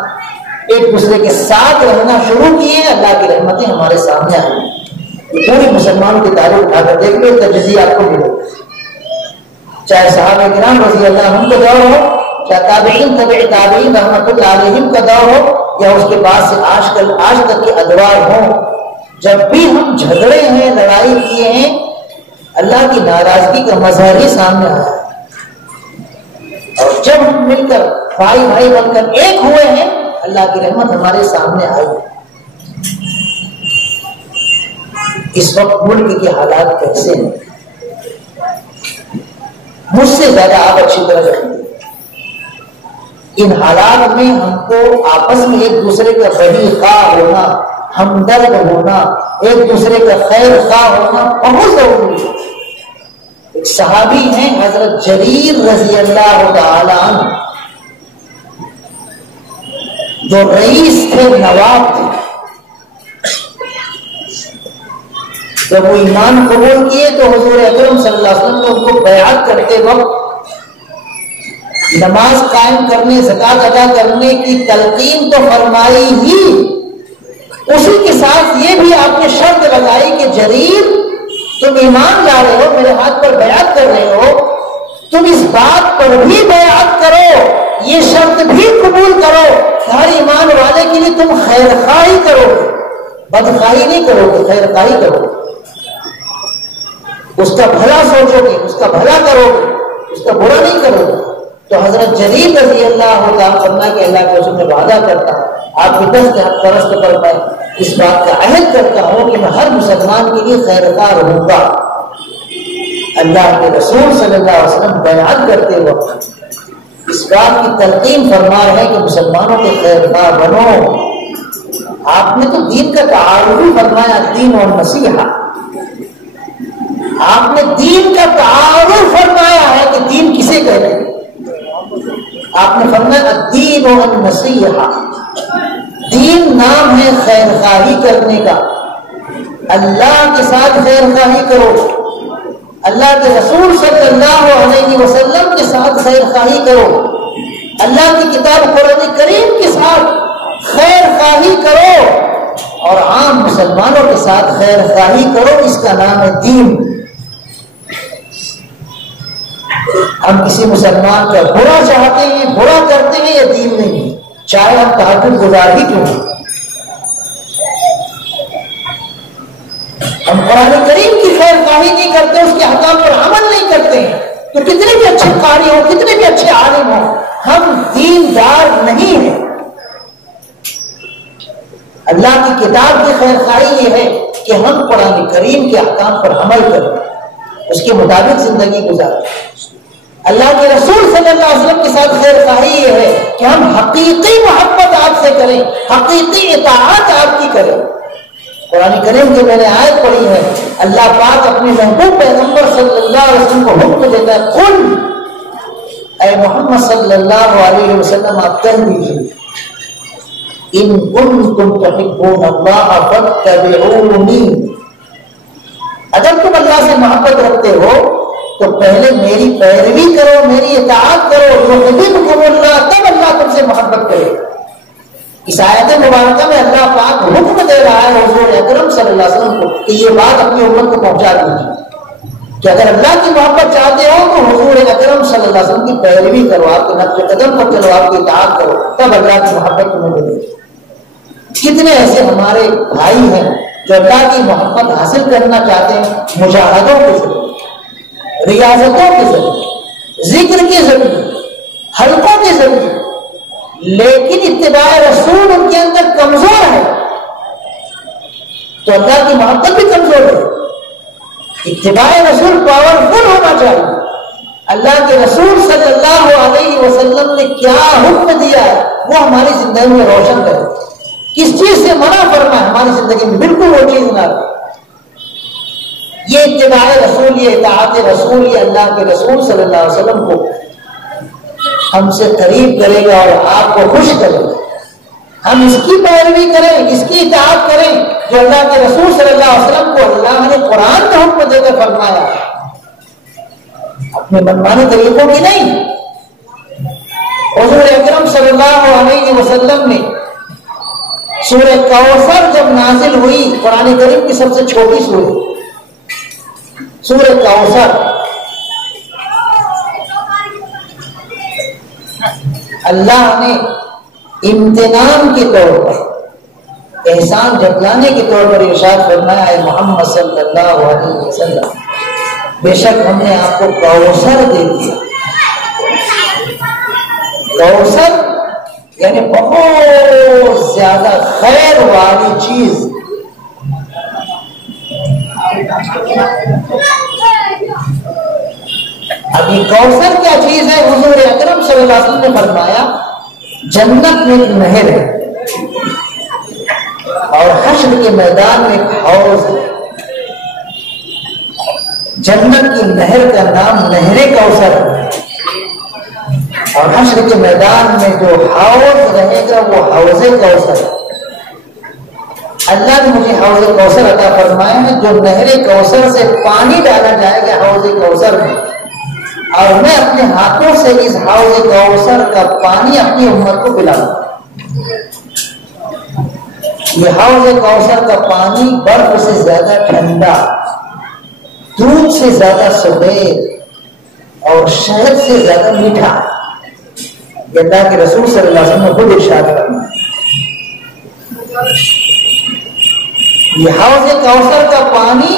ایک دوسرے کے ساتھ رہنا شروع کیے, اللہ کی رحمتیں ہمارے سامنے آئی. پوری مسلمانوں کی تعریف اٹھا کر دیکھ لو, تجزیہ آپ کو ملے. چاہے صحابہ کرام رضی اللہ عنہم کا دور ہو, چاہے تابعین تبع تابعین رحمۃ اللہ علیہم کا دور ہو, یا اس کے بعد سے آج تک کے ادوار ہوں, جب بھی ہم جھگڑے ہیں, لڑائی کیے ہیں, اللہ کی ناراضگی کا مظہر ہی سامنے آیا. اور جب ہم مل کر بھائی بھائی بن کر ایک ہوئے ہیں, اللہ کی رحمت ہمارے سامنے آئی. اس وقت ملک کے حالات کیسے ہیں, مجھ سے زیادہ آپ اچھی طرح جانتے ہیں. ان حالات میں ہم کو آپس میں ایک دوسرے کا بڑی خواہ ہونا, ہمدرد ہونا, ایک دوسرے کا خیر خواہ ہونا بہت ضروری ہے. ایک صحابی ہیں حضرت جریر رضی اللہ تعالی عنہ, جو رئیس تھے, نواب تھے. جب وہ ایمان قبول کیے تو حضور اکرم صلی اللہ علیہ وسلم نے ان کو بیعت کرتے وقت نماز قائم کرنے, زکات ادا کرنے کی تلقین تو فرمائی ہی, اسی کے ساتھ یہ بھی آپ نے شرط لگائی کہ جریر تم ایمان لا رہے ہو, میرے ہاتھ پر بیعت کر رہے ہو, تم اس بات پر بھی بیعت کرو, یہ شرط بھی قبول کرو, ہر ایمان والے کے لیے تم خیر خواہی کرو گے, بدخواہی نہیں کرو گے, خیر خواہی کرو گے, اس کا بھلا سوچو گے, اس کا بھلا کرو گے, اس کا برا نہیں کرو گے. تو حضرت جریر رضی اللہ تعالیٰ فرمایا کہ اللہ کے رسول نے وعدہ کرتا آپ کی دست حق پرست پر میں اس بات کا عہد کرتا ہوں کہ میں ہر مسلمان کے لیے خیر خواہ رہوں گا. اللہ کے رسول صلی اللہ علیہ وسلم بیان کرتے وقت اس بات کی تلقین فرما رہے کہ مسلمانوں کے خیر خواہ بنو. آپ نے تو دین کا تعارف ہی فرمایا، دین اور نصیحہ. آپ نے دین کا تعارف فرمایا ہے کہ دین کسے کہتے ہیں. آپ نے فرمایا الدین والنصیحہ. دین نام ہے خیر خواہی کرنے کا. اللہ کے ساتھ خیر خواہی کرو، اللہ کے رسول صلی اللہ علیہ وسلم کے ساتھ خیر خواہی کرو، اللہ کی کتاب قرآن کریم کے ساتھ خیر خواہی کرو، اور عام مسلمانوں کے ساتھ خیر خواہی کرو. اس کا نام ہے دین. ہم کسی مسلمان کا برا چاہتے ہیں، برا کرتے ہیں، یہ دین نہیں ہے، چاہے ہم تہجد گزار ہی کیوں. ہم قرآن کریم کی خیر خواہی نہیں کرتے، اس کے احکام پر عمل نہیں کرتے ہیں، تو کتنے بھی اچھے قاری ہوں، کتنے بھی اچھے عالم ہوں، ہم دیندار نہیں ہیں. اللہ کی کتاب کی خیر خواہی یہ ہے کہ ہم قرآن کریم کے احکام پر عمل کریں، اس کے مطابق زندگی گزاریں. اللہ کے رسول صلی اللہ علیہ وسلم کے ساتھ خیر خواہی یہ ہے کہ ہم حقیقی محبت آپ سے کریں، حقیقی اطاعت آپ کی کریں. قرآن کریم کی میں نے آیت پڑھی ہے، اللہ پاک اپنے محبوب پیغمبر صلی اللہ علیہ وسلم کو حکم دیتا ہے، قل اے محمد صلی اللہ علیہ وسلم آپ کہہ دیجیے ان کنتم تحبون اللہ فاتبعونی. اگر تم اللہ سے محبت رکھتے ہو تو پہلے میری پیروی کرو، میری اطاعت کرو. یحببکم اللہ، تب اللہ تم سے محبت کرے. اس آیت مبارکہ میں اللہ پاک حکم دے رہا ہے حضور اکرم صلی اللہ علیہ وسلم کو کہ یہ بات اپنی امت کو پہنچا دیجیے کہ اگر اللہ کی محبت چاہتے ہو تو حضور اکرم صلی اللہ علیہ وسلم کی پیروی کرو، آپ کے نقش قدم پر چلو، آپ کی اطاعت کرو، تب اللہ کی محبت تمہیں ملے گی. کتنے ایسے ہمارے بھائی ہیں جو اللہ کی محبت حاصل کرنا چاہتے ہیں مجاہدوں کے ذریعے، ریاضتوں کے ذریعے، ذکر کے ذریعے، حلقوں کے ذریعے، لیکن اتباع رسول ان کے اندر کمزور ہے تو اللہ کی محبت بھی کمزور ہے. اتباع رسول پاورفل ہونا چاہیے. اللہ کے رسول صلی اللہ علیہ وسلم نے کیا حکم دیا ہے وہ ہماری زندگی میں روشن کرے. کس چیز سے منع فرما ہے ہماری زندگی میں بالکل وہ چیز نہ رہے. یہ اتباع رسول، یہ اطاعت رسول، یہ اللہ کے رسول صلی اللہ علیہ وسلم کو ہم سے قریب کرے گا اور آپ کو خوش کرے گا. ہم اس کی پیروی کریں، اس کی اطاعت کریں جو اللہ کے رسول صلی اللہ علیہ وسلم کو اللہ نے قرآن میں حکم دے کر فرمایا، اپنے منمانی طریقوں کی نہیں. حضور اکرم صلی اللہ علیہ وسلم نے سورہ کوثر جب نازل ہوئی، قرآن کریم کی سب سے چھوٹی سورہ کوثر، اللہ نے امتنان کے طور پر، احسان جتلانے کے طور پر ارشاد فرمایا ہے محمد صلی اللہ علیہ وسلم بے شک ہم نے آپ کو کوثر دے دیا. کوثر یعنی بہت زیادہ خیر والی چیز. اب یہ کوثر کیا چیز ہے؟ حضور اکرم صلی اللہ علیہ وسلم نے فرمایا جنت میں ایک نہر ہے اور حشر کے میدان میں ایک حوض ہے. جنت کی نہر کا نام نہر کوثر ہے اور حشر کے میدان میں جو حوض رہے گا وہ حوض کوثر ہے. اللہ نے مجھے حوض کوثر عطا فرمایا ہے، جو نہر کوثر سے پانی ڈالا جائے گا حوض کوثر میں، اور میں اپنے ہاتھوں سے اس حوض کوثر کا پانی اپنی امت کو پلاؤں. یہ حوض کوثر کا پانی برف سے زیادہ ٹھنڈا، دودھ سے زیادہ سفید اور شہد سے زیادہ میٹھا. یہ اللہ کے رسول صلی اللہ علیہ وسلم نے خود ارشاد فرمایا. یہ حوض کوثر کا پانی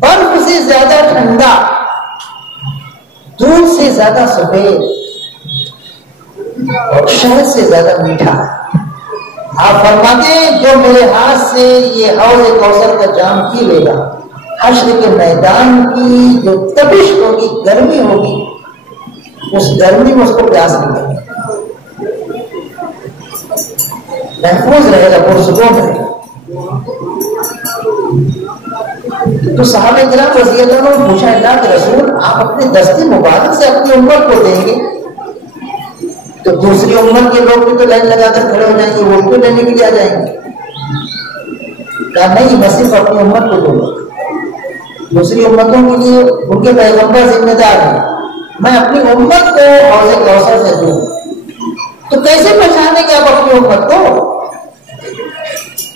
برف سے زیادہ ٹھنڈا، دودھ سے زیادہ سفید اور شہد سے زیادہ میٹھا. آپ فرماتے ہیں جو میرے ہاتھ سے یہ حوض کوثر کا جام پی لے گا حشر کے میدان کی جو تپش ہوگی، گرمی ہوگی، اس گرمی میں اس کو پیاس نہیں لگے، محفوظ رہے گا، پرسکون رہے گا۔ تو صحابہ کرام رضی اللہ عنہ پوچھا اللہ کے رسول آپ اپنے دست مبارک سے اپنی امت کو دیں گے تو دوسری امت کے لوگ بھی تو لائن لگا کر کھڑے ہو جائیں گے، وہ بھی لینے کے لیے آ جائیں گے؟ کہا نہیں، میں صرف اپنی امت کو دوں گا، دوسری امتوں کے لیے ان کے پیغمبر ذمہ دار ہیں، میں اپنی امت کو حوض کوثر سے دوں۔ تو کیسے پہچانے کہ آپ اپنی امت کو؟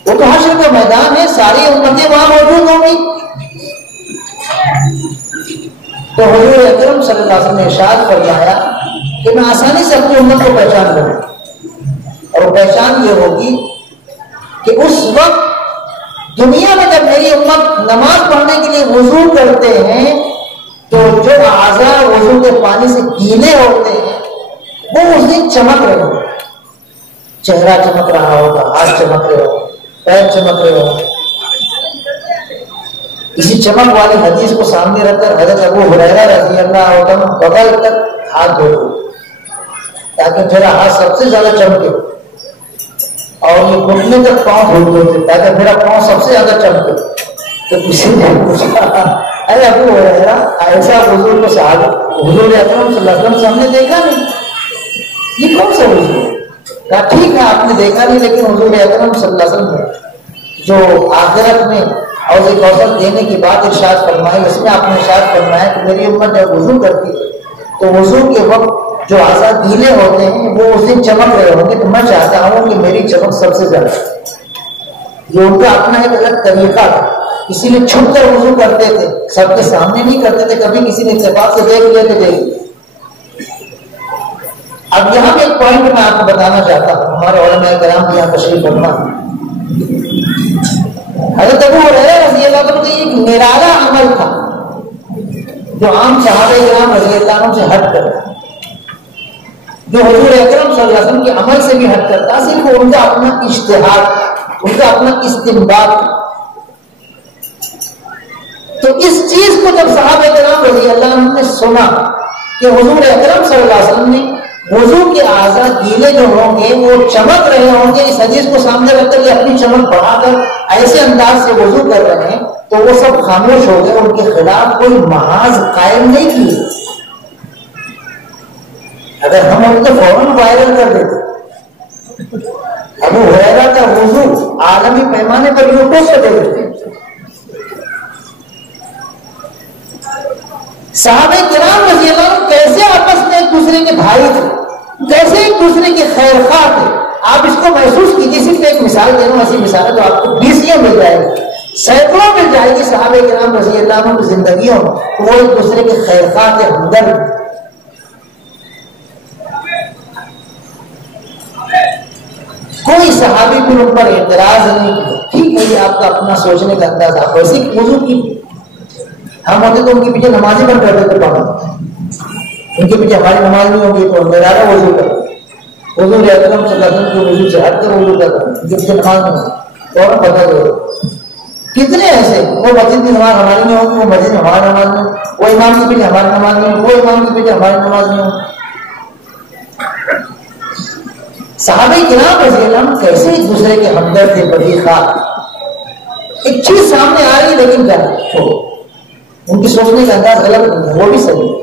وہ تو حشر کا میدان ہے، ساری امتیں وہاں موجود ہوں گی۔ تو حضور اکرم صلی اللہ علیہ وسلم نے ارشاد فرمایا کہ میں آسانی سے اپنی امت کو پہچان لوں، اور وہ پہچان یہ ہوگی کہ اس وقت دنیا میں جب میری امت نماز پڑھنے کے لیے وضو کرتے ہیں تو جو اعضاء وضو کے پانی سے گیلے ہوتے ہیں وہ اس دن چمک رہے ہوں، چہرہ چمک رہا ہوگا، ہاتھ چمک رہے ہوں، پیر چمک رہے ہوں۔ اسی چمک والی حدیث کو سامنے رکھ کر حضرت ابو ہریرہ رضی اللہ عنہ بغل کر ہاتھ دھو تاکہ میرا ہاتھ سب سے زیادہ چمکے، اور یہ گھٹنے تک پاؤں دھو دیتے تاکہ میرا پاؤں سب سے زیادہ چمکے۔ تو کسی نے پوچھا ارے ابو ہریرہ ایسا وضو کو صحابہ حضور اکرم صلی اللہ علیہ وسلم سے ہم نے دیکھا نہیں، یہ کون سا وضو؟ کہا ٹھیک ہے آپ نے دیکھا نہیں، لیکن حضور اکرم صلی اللہ علیہ وسلم نے جو آخرت میں حوض کوثر دینے کی بات ارشاد فرمائی، اس میں آپ نے ارشاد فرمایا کہ میری امت جب وضو کرتی ہے تو وضو کے وقت جو اعضاء گیلے ہوتے ہیں وہ اس دن چمک رہے ہوں گے، تو میں چاہتا ہوں کہ میری چمک سب سے زیادہ۔ یہ ان کا اپنا ایک الگ طریقہ تھا، اسی لیے چھپ کر وضو کرتے تھے، سب کے سامنے نہیں کرتے تھے، کبھی کسی نے اتفاق سے دیکھ لیا تو دیکھ لیا۔ اب یہاں پہ ایک پوائنٹ میں آپ کو بتانا چاہتا ہوں، ہمارے علماء کرام یہاں تشریف فرما، حضرت ابو ہریرہ رضی اللہ عنہ کا ایک نرالا عمل تھا جو عام صحابہ کرام رضی اللہ عنہ سے ہٹ کر تھا، جو حضور اکرم صلی اللہ علیہ وسلم کے عمل سے بھی ہٹ کرتا، صرف ان کا اپنا اجتہاد، ان کا اپنا استنباط۔ تو اس چیز کو جب صحابہ کرام رضی اللہ عنہ نے سنا کہ حضور اکرم صلی اللہ علیہ وسلم نے وضو کے اعضاء گیلے جو ہوں گے وہ چمک رہے ہوں گے، اس حدیث کو سامنے رکھ کر اپنی چمک بڑھا کر ایسے انداز سے وضو کر رہے ہیں، تو وہ سب خاموش ہو گئے، ان کے خلاف کوئی محاذ قائم نہیں کی۔ اگر ہم ان کو فوراً وائرل کر دیتے، ابو ہریرہ کا وضو عالمی پیمانے پر یوٹیوب پہ دے دیتے۔ صحابہ کرام رضی اللہ عنہ کیسے آپس میں ایک دوسرے کے بھائی تھے، کیسے ایک دوسرے کے خیر خواہ تھے۔ آپ اس کو محسوس کیجیے، صرف ایک مثال دے رہا ہوں، ایسی مثال ہے تو آپ کو 20 مل جائے گی، سینکڑوں مل جائے گی صحابہ کرام رضی اللہ عنہ کی زندگیوں میں، وہ ایک دوسرے کے خیر خواہ تھے، ہمدرد۔ کوئی صحابی بھی ان پر اعتراض نہیں کیا، ٹھیک ہے یہ آپ کا اپنا سوچنے کا انداز، آپ ویسے وضو کی، ہم ہوتے تو ان کے پیچھے نمازی بن کر دیتے پڑھا، ان کے پیچھے ہماری نماز نہیں ہوگی تو میرا وضو کر حضور اکرم صلی اللہ علیہ وسلم کے وضو سے ہٹ کر وضو کر ان کے پیچھے نماز نہیں اور پتہ دو کتنے ایسے، وہ مسجد کی نماز ہماری نہیں ہوگی، وہ مسجد میں ہماری نماز نہیں ہوگی، وہ امام کے پیچھے ہماری نماز نہیں ہوگی، وہ امام کے پیچھے ہماری نماز نہیں ہوگی۔ صحابہ کرام رضی اللہ عنہ کیسے ایک دوسرے کے ہمدرد تھے، بڑی خواہ۔ ایک چیز سامنے آ رہی ہے لیکن کیا چھوڑو، ان کی سوچنے کا انداز غلط نہیں ہے، وہ بھی صحیح ہے۔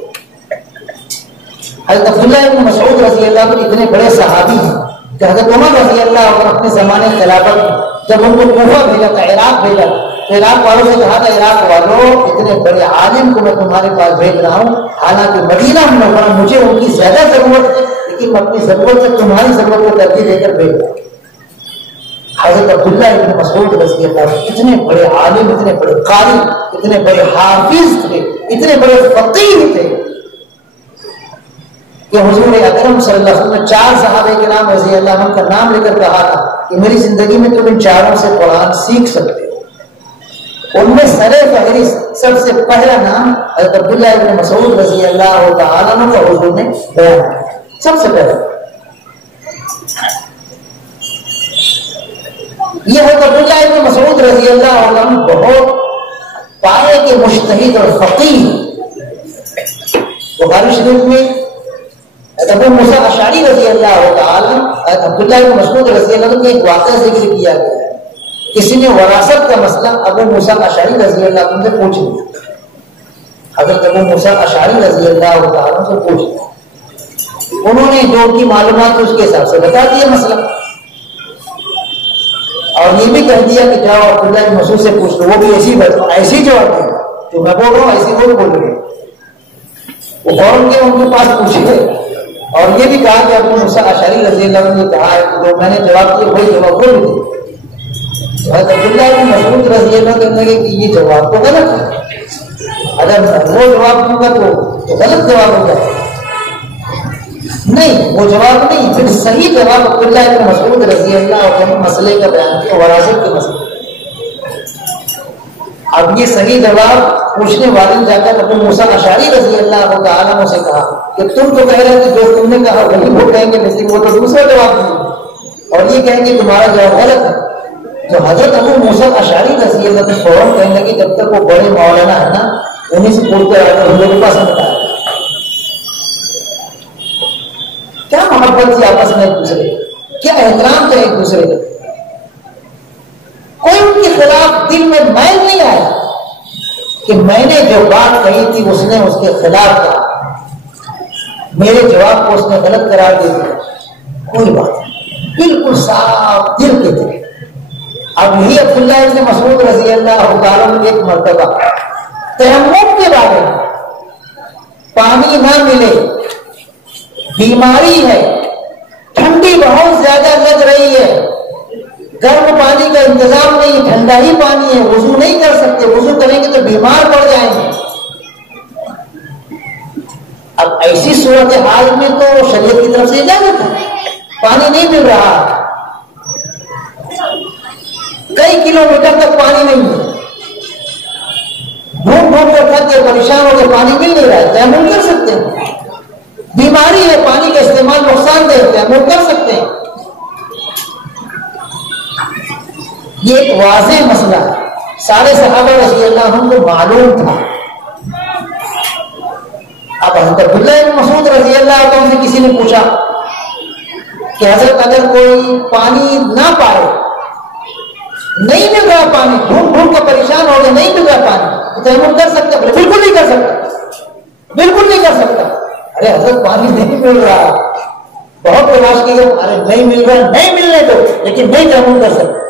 حضرت عبداللہ ابن مسعود رضی اللہ عنہ اتنے بڑے صحابی ہیں کہ حضرت عمر رضی اللہ عنہ اپنے زمانے خلافت جب ان کو کوفہ بھیجا تھا، عراق بھیجا، تو عراق والوں سے کہا تھا عراق والوں اتنے بڑے عالم کو میں تمہارے پاس بھیج رہا ہوں، حالانکہ مدینہ منورہ مجھے ان کی زیادہ ضرورت ہے، لیکن میں اپنی ضرورت سے تمہاری ضرورت کو ترجیح دے کر بھیج رہا ہوں۔ حضرت عبداللہ ابن مسعود رضی اللہ عنہ اتنے بڑے عالم، اتنے بڑے قاری، اتنے بڑے حافظ تھے، اتنے بڑے فقیہ تھے کہ حضور اکرم صلی اللہ علیہ وسلم نے 4 صحابہ کرام رضی اللہ عنہ کا نام لے کر کہا تھا کہ میری زندگی میں تم ان 4 سے قرآن سیکھ سکتے ہو۔ ان میں سر فہرست سب سے پہلا نام حضرت عبداللہ ابن مسعود رضی اللہ تعالیٰ عنہ کا حضور نے بیان کیا، سب سے پہلا۔ یہ حضرت عبداللہ ابن مسعود رضی اللہ عنہ بہت پائے کہ مجتہد اور فقیہ بخاری شریف میں ابو موسیٰ اشعری رضی اللہ تعالی عبداللہ بن مسعود رضی اللہ عنہ نے ایک واقعہ ذکر کیا گیا ہے. کسی نے وراثت کا مسئلہ ابو موسیٰ اشعری رضی اللہ عنہ سے پوچھ لیا. حضرت ابو موسیٰ اشعری رضی اللہ تعالی عنہ سے پوچھ لیا. انہوں نے جو ان کی معلومات اس کے حساب سے بتا دیا مسئلہ, اور یہ بھی کہہ دیا کہ جاؤ عبداللہ بن مسعود سے پوچھ لو, وہ بھی ایسی جواب دیں جو میں بول رہا ہوں ایسی وہ بھی بول رہے. وہ فوراً کے ان کے پاس پوچھے, اور یہ بھی کہا کہ ابو موسیٰ اشعری رضی اللہ عنہ نے کہا ہے کہ جو میں نے جواب دیا وہی جواب بول دیا. حضرت عبداللہ بن مسعود رضی اللہ عنہ کہنے کہ یہ جواب تو غلط ہے, اگر وہ جواب دوں گا تو غلط جواب ہو جائے. نہیں, وہ جواب نہیں, پھر صحیح جواب عبداللہ بن مسعود رضی اللہ عنہ مسئلے کا بیان کیا, وراثت کے مسئلے. اب یہ صحیح جواب پوچھنے والے نے جا کر ابو موسیٰ اشعری رضی اللہ تعالیٰ عنہ سے کہا کہ تم تو کہہ رہے کہ جو تم نے کہا وہی وہ کہیں گے, لیکن وہ تو دوسرا جواب دیں گے اور یہ کہیں گے تمہارا جواب غلط ہے. تو حضرت ابو موسیٰ اشعری رضی اللہ عنہ فوراً کہنے لگے جب تک وہ بڑے مولانا ہے نا انہیں سے پوچھتے رہتے ہم لوگوں کے پاس بتایا. کیا محبت تھی آپس میں ایک دوسرے کی, کیا احترام تھا ایک دوسرے کا. کوئی ان کے خلاف دل میں میل نہیں آیا کہ میں نے جو بات کہی تھی اس نے اس کے خلاف کہا, میرے جواب کو اس نے غلط قرار دے دیا. کوئی بات نہیں, بالکل صاف دل کے تھے. اب یہی عبداللہ ابن مسعود رضی اللہ تعالیٰ عنہ ایک مرتبہ تیمم کے بارے میں, پانی نہ ملے, بیماری ہے, ٹھنڈی بہت زیادہ لگ رہی ہے, گرم پانی کا انتظام نہیں, ٹھنڈا ہی پانی ہے, وضو نہیں کر سکتے, وضو کریں گے تو بیمار پڑ جائیں گے. اب ایسی صورتحال میں تو شریعت کی طرف سے اجازت ہے, پانی نہیں مل رہا, کئی کلومیٹر تک پانی نہیں ہے, ڈھونڈ ڈھونڈ کر تھک کے پریشان ہو کے پانی مل نہیں رہا ہے, تیمم کر سکتے ہیں. بیماری ہے, پانی کا استعمال نقصان دہ, تیمم کر سکتے ہیں. یہ ایک واضح مسئلہ ہے, سارے صحابہ رضی اللہ عنہ کو معلوم تھا. اب حضرت عبداللہ بن مسعود رضی اللہ عنہ سے کسی نے پوچھا کہ حضرت اگر کوئی پانی نہ پائے, نہیں مل رہا پانی, ڈھونڈ ڈھونڈ کر پریشان ہو گیا, نہیں مل رہا پانی, تو تیمم کر سکتا؟ بالکل نہیں کر سکتا, بالکل نہیں کر سکتا. ارے حضرت پانی نہیں مل رہا, بہت تلاش کی, ارے نہیں مل رہا, نہیں ملنے دو, لیکن نہیں تیمم کر سکتا.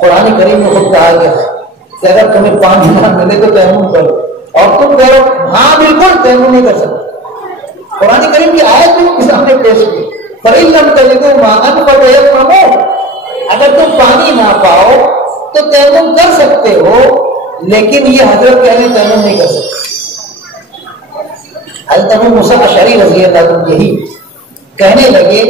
قرآن کریم میں خود کہا گیا ہے کہ اگر تمہیں پانی نہ ملے تو تیمم کرو, اور تم کہو ہاں بالکل تیمم نہیں کر سکتے. قرآن کریم کی آیت تم کے سامنے پیش کی, فَإِن لَمْ تَجِدُوا مَاءً فَتَيَمَّمُوا, اگر تم پانی نہ پاؤ تو تیمم کر سکتے ہو, لیکن یہ حضرت کہنے تیمم نہیں کر سکتے. حضرت ابو موسیٰ اشعری رضی اللہ عنہ یہی کہنے لگے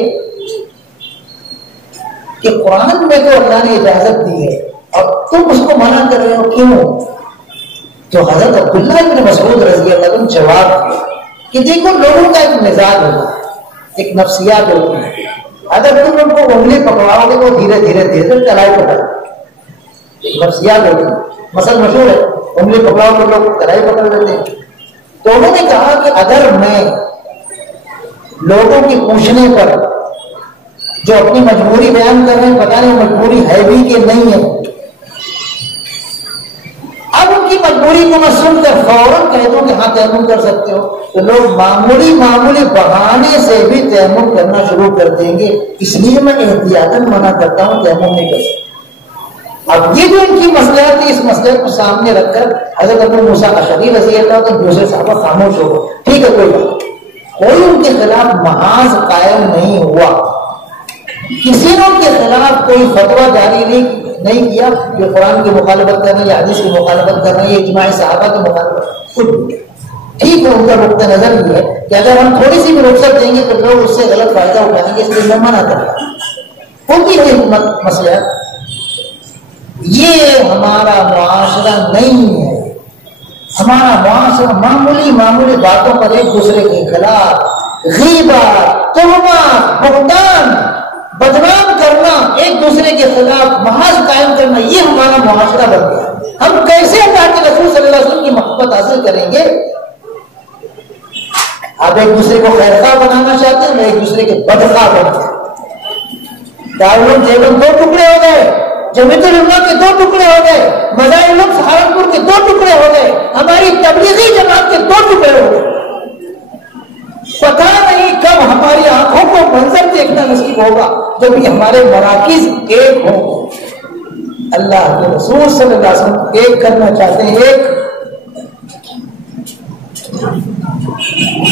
کہ قرآن میں تو اللہ نے اجازت دی ہے اور تم اس کو منع کر رہے ہو, کیوں؟ تو حضرت عبداللہ بن مسعود رضی اللہ عنہ جواب دیا کہ دیکھو لوگوں کا ایک مزاج ہوتا ہے, ایک نفسیات ہوتی ہے. اگر تم ان کو انگلی پکڑاؤ گے تو دھیرے دھیرے دھیرے کلائی پکڑ, ایک نفسیات ہوتی ہے. مثلا مشہور ہے, انگلی پکڑاؤ تو لوگ کلائی پکڑ لیتے ہیں. تو انہوں نے کہا کہ اگر میں لوگوں کی پوچھنے پر جو اپنی مجبوری بیان کر رہے ہیں, پتہ نہیں مجبوری ہے بھی کہ نہیں ہے, اب ان کی مجبوری کو میں سن کر فوراً کہہ دوں کہ ہاں تیمم کر سکتے ہو, تو لوگ معمولی بہانے سے بھی تیمم کرنا شروع کر دیں گے. اس لیے میں احتیاطاً منع کرتا ہوں, تیمم نہیں کر سکتا. اب یہ جو ان کی مسئلہ تھی, اس مسئلے کو سامنے رکھ کر حضرت ابو موسیٰ اشعری رضی اللہ عنہ دوسرے صحابہ خاموش ہو گئے. ٹھیک ہے, کوئی بات, کوئی ان کے خلاف محاذ قائم نہیں ہوا, کسی نے ان کے خلاف کوئی فتویٰ جاری نہیں کیا کہ قرآن کی مخالفت کرنا یا حدیث کی مخالفت کرنا یا اجماع صحابہ کی مخالفت, کچھ. ٹھیک ہے, ان کا نقطہ نظر یہ ہے کہ اگر ہم تھوڑی سی بھی رخصت دیں گے تو لوگ اس سے غلط فائدہ اٹھائیں گے, اس لیے میں منع کرتا ہوں. ان کی کوئی مسئلہ یہ ہمارا معاشرہ نہیں ہے. ہمارا معاشرہ معمولی باتوں پر ایک دوسرے کے خلاف غیبت, تہمت, بہتان, بدنام کرنا، ایک دوسرے کے خلاف محاذ قائم کرنا، یہ ہمارا معاشرہ بن گیا۔ ہم کیسے اللہ کے رسول صلی اللہ علیہ وسلم کی محبت حاصل کریں گے؟ آپ ایک دوسرے کو خیرخواہ بنانا چاہتے ہیں، ایک دوسرے کے بدخواہ بناتے ہیں۔ دارالعلوم دیوبند 2 ٹکڑے ہو گئے، جمیعت العلماء کے 2 ٹکڑے ہو گئے، مظاہر العلوم سہارنپور کے 2 ٹکڑے ہو گئے، ہماری تبلیغی جماعت کے 2 ٹکڑے ہو گئے۔ پتہ نہیں کب ہماری آنکھوں کو منظر دیکھنا نصیب ہوگا جب یہ ہمارے مراکز ایک ہوں۔ اللہ کے رسول صلی اللہ علیہ وسلم ایک کرنا چاہتے ہیں، ایک۔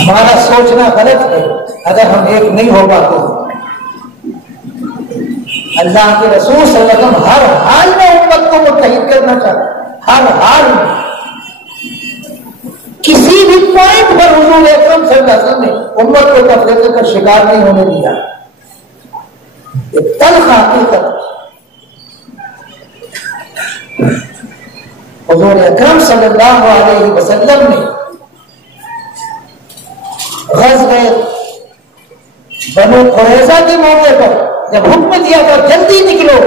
ہمارا سوچنا غلط ہے اگر ہم ایک نہیں ہو پاتے۔ اللہ کے رسول صلی اللہ علیہ وسلم ہر حال میں امت کو متحد کرنا چاہتے ہیں، ہر حال میں۔ کسی بھی پوائنٹ پر حضور اکرم صلی اللہ علیہ وسلم نے امت کو تفریقے کا شکار نہیں ہونے دیا۔ یہ تلخ حقیقت۔ حضور اکرم صلی اللہ علیہ وسلم نے غزوہ بنو قریظہ کے موقع پر جب حکم دیا تھا جلدی نکلو،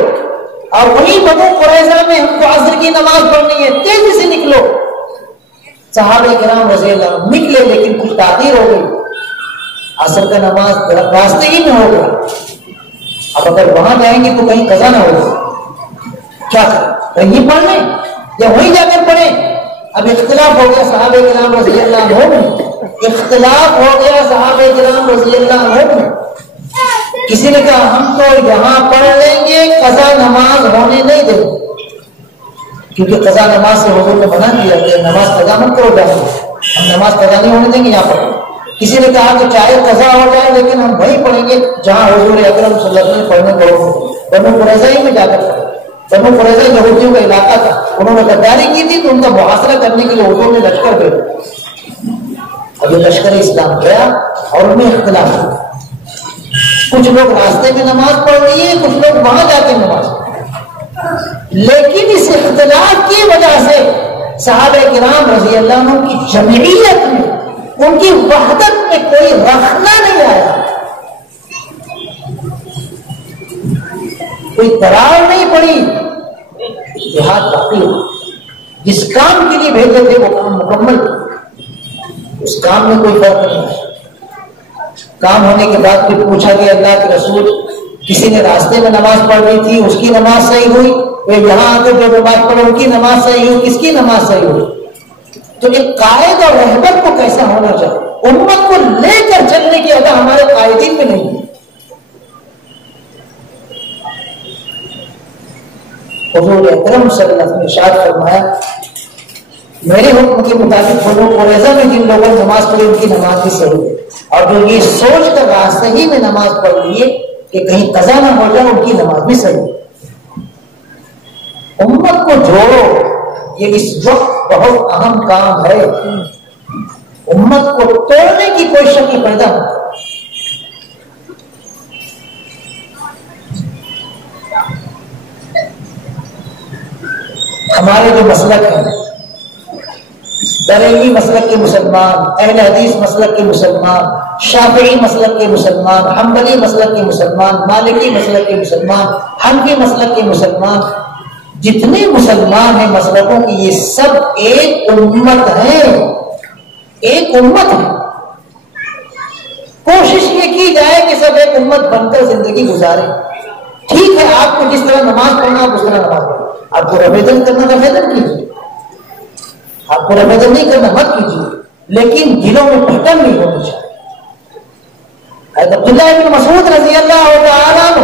اور وہیں بنو قریظہ میں ہم کو عصر کی نماز پڑھنی ہے، تیزی سے نکلو، صحابہ کرام رضی اللہ عنہ نکلے، لیکن کچھ تاخیر ہو گئی، عصر کا نماز راستے ہی میں ہو گیا۔ اب اگر وہاں جائیں گے تو کہیں قضا نہ ہوگا، کیا کریں؟ کہیں پڑھ لیں یا وہیں جا کر پڑھیں؟ اب اختلاف ہو گیا صحابہ کرام رضی اللہ عنہ میں، اختلاف ہو گیا صحابہ کرام رضی اللہ عنہ میں۔ کسی نے کہا ہم تو یہاں پڑھ لیں گے، قضا نماز ہونے نہیں دیں گے، کیونکہ قضا نماز سے حضور نے منع کیا کہ نماز قضا مت کرو، جائیں ہم نماز قضا نہیں ہونے دیں گے، یہاں پڑھیں۔ کسی نے کہا کہ چاہے قضا ہو جائے لیکن ہم وہی پڑھیں گے جہاں حضور اکرم صلی اللہ علیہ وسلم پڑھنے کو بنو قریظہ ہی میں جا کر پڑھیں۔ بنو قریظہ یہودیوں کا علاقہ تھا، انہوں نے غداری کی تھی تو ان کا محاصرہ کرنے کے لیے حضور نے لشکر بھیجا۔ اب یہ لشکر اسلام گیا اور ان میں اختلاف ہوا، کچھ لوگ راستے میں نماز پڑھ لیے، کچھ لوگ وہاں جا کے نماز پڑھ، لیکن اس اختلاف کی وجہ سے صحابہ کرام رضی اللہ عنہ کی جمعیت میں، ان کی وحدت میں کوئی رخنا نہیں آیا، کوئی درار نہیں پڑی، اتحاد باقی ہوا۔ جس کام کے لیے بھیجے تھے وہ کام مکمل، اس کام میں کوئی فرق نہیں آیا۔ کام ہونے کے بعد پھر پوچھا کہ اللہ کے رسول، کسی نے راستے میں نماز پڑھ رہی تھی، اس کی نماز صحیح ہوئی، یہاں آ کر جو نماز پڑھو ان کی نماز صحیح ہوئی، کس کی نماز صحیح ہوئی؟ تو ایک قائد اور رہبر کو کیسا ہونا چاہیے؟ امت کو لے کر چلنے کی ادا ہمارے قائدین میں نہیں ہے۔ حضور اکرم صلی اللہ علیہ وسلم نے ارشاد فرمایا، میرے حکم کے مطابق بنو قریظہ میں جن لوگوں نے نماز پڑھی ان کی نماز بھی صحیح ہے، اور جو یہ سوچ کر راستے ہی میں نماز پڑھ لیے کہ کہیں قضا نہ ہو جائے ان کی نماز بھی صحیح ہے۔ امت کو جوڑو، یہ اس وقت بہت اہم کام ہے۔ امت کو توڑنے کی کوئی شکل پیدا ہو۔ ہمارے جو مسلک ہیں، بریلوی مسلک کے مسلمان، اہل حدیث مسلک کے مسلمان، شافعی مسلک کے مسلمان، حنبلی مسلک کے مسلمان، مالکی مسلک کے مسلمان، حنفی مسلک کے مسلمان، جتنے مسلمان ہیں مسلکوں کی، یہ سب ایک امت ہیں، ایک امت ہے۔ کوشش یہ کی جائے کہ سب ایک امت بن کر زندگی گزارے۔ ٹھیک ہے، آپ کو جس طرح نماز پڑھنا آپ اس طرح نماز پڑھیں، آپ کو رفیدن کرنا رفیدن کیجیے، آپ کو رفیدن نہیں کرنا مت کیجیے، لیکن دلوں میں پھٹن نہیں ہونی چاہیے۔ حضرت عبداللہ ابن مسعود رضی اللہ تعالیٰ عنہ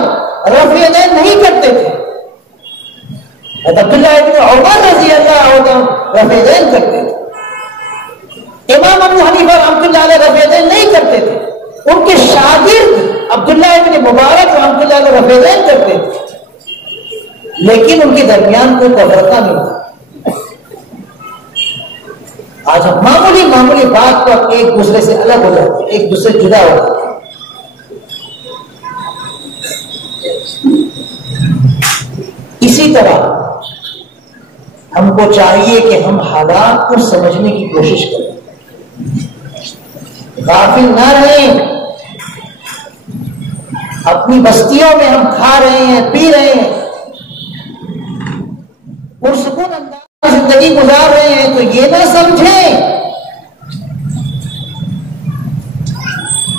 رفیدن نہیں کرتے تھے، حضرت عبداللہ ابن عمر رضی اللہ عنہ رفیدین کرتے تھے، امام ابو حنیفہ رحمۃ اللہ علیہ رفیدین نہیں کرتے تھے، ان کے شاگرد عبداللہ ابن مبارک رحمۃ اللہ علیہ رفیدین کرتے تھے، لیکن ان کے درمیان کوئی تفرقہ نہیں تھا۔ آج ہم معمولی بات پر ایک دوسرے سے الگ ہو جاتے ہیں، ایک دوسرے جدا ہو جاتے ہیں۔ اسی طرح ہم کو چاہیے کہ ہم حالات کو سمجھنے کی کوشش کریں، غافل نہ رہیں۔ اپنی بستیوں میں ہم کھا رہے ہیں، پی رہے ہیں، پرسکون انداز میں زندگی گزار رہے ہیں، تو یہ نہ سمجھیں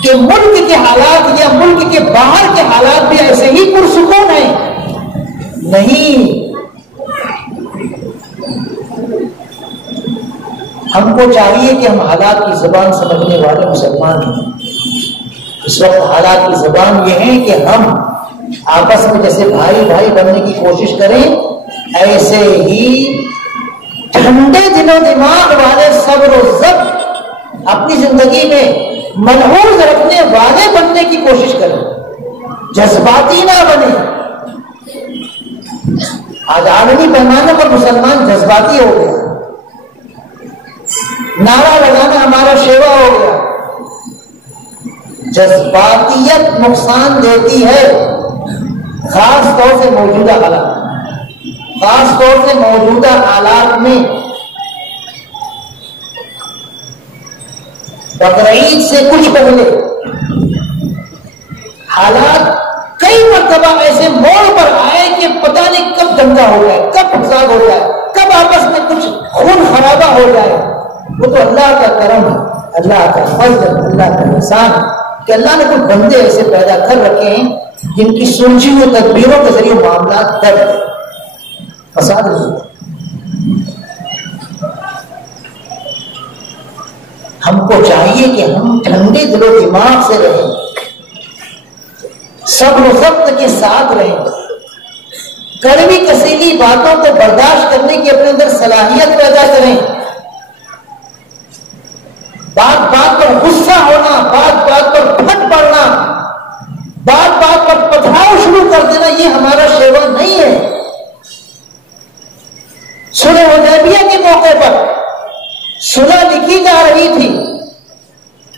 کہ ملک کے حالات یا ملک کے باہر کے حالات بھی ایسے ہی پرسکون ہیں. نہیں، ہم کو چاہیے کہ ہم حالات کی زبان سمجھنے والے مسلمان ہیں. اس وقت حالات کی زبان یہ ہے کہ ہم آپس میں جیسے بھائی بھائی بننے کی کوشش کریں، ایسے ہی ٹھنڈے دل و دماغ والے صبر و ضبط اپنی زندگی میں ملحوظ رکھنے والے بننے کی کوشش کریں، جذباتی نہ بنے. آج عالمی پیمانے پر مسلمان جذباتی ہو گیا، نعرہ لگانا ہمارا شیوا ہو گیا. جذباتیت نقصان دیتی ہے، خاص طور سے موجودہ حالات میں. بقرعید سے کچھ پہلے حالات کئی مرتبہ ایسے موڑ پر آئے کہ پتہ نہیں کب دنگا ہو جائے، کب فساد ہو جائے، کب آپس میں کچھ خون خرابہ ہو جائے. وہ تو اللہ کا کرم ہے، اللہ کا فضل، اللہ کا احسان کہ اللہ نے کچھ بندے ایسے پیدا کر رکھے ہیں جن کی سلجھی ہوئی تدبیروں کے ذریعے معاملات درد فساد نہیں. ہم کو چاہیے کہ ہم ٹھنڈے دل و دماغ سے رہیں، صبر و ضبط کے ساتھ رہیں، کڑوی کسیلی باتوں کو برداشت کرنے کی اپنے اندر صلاحیت پیدا کریں. بات بات پر غصہ ہونا، بات بات پر پھٹ پڑنا، بات بات پر پتھراؤ شروع کر دینا، یہ ہمارا شیوا نہیں ہے. صلح حدیبیہ کے موقع پر صلح لکھی جا رہی تھی،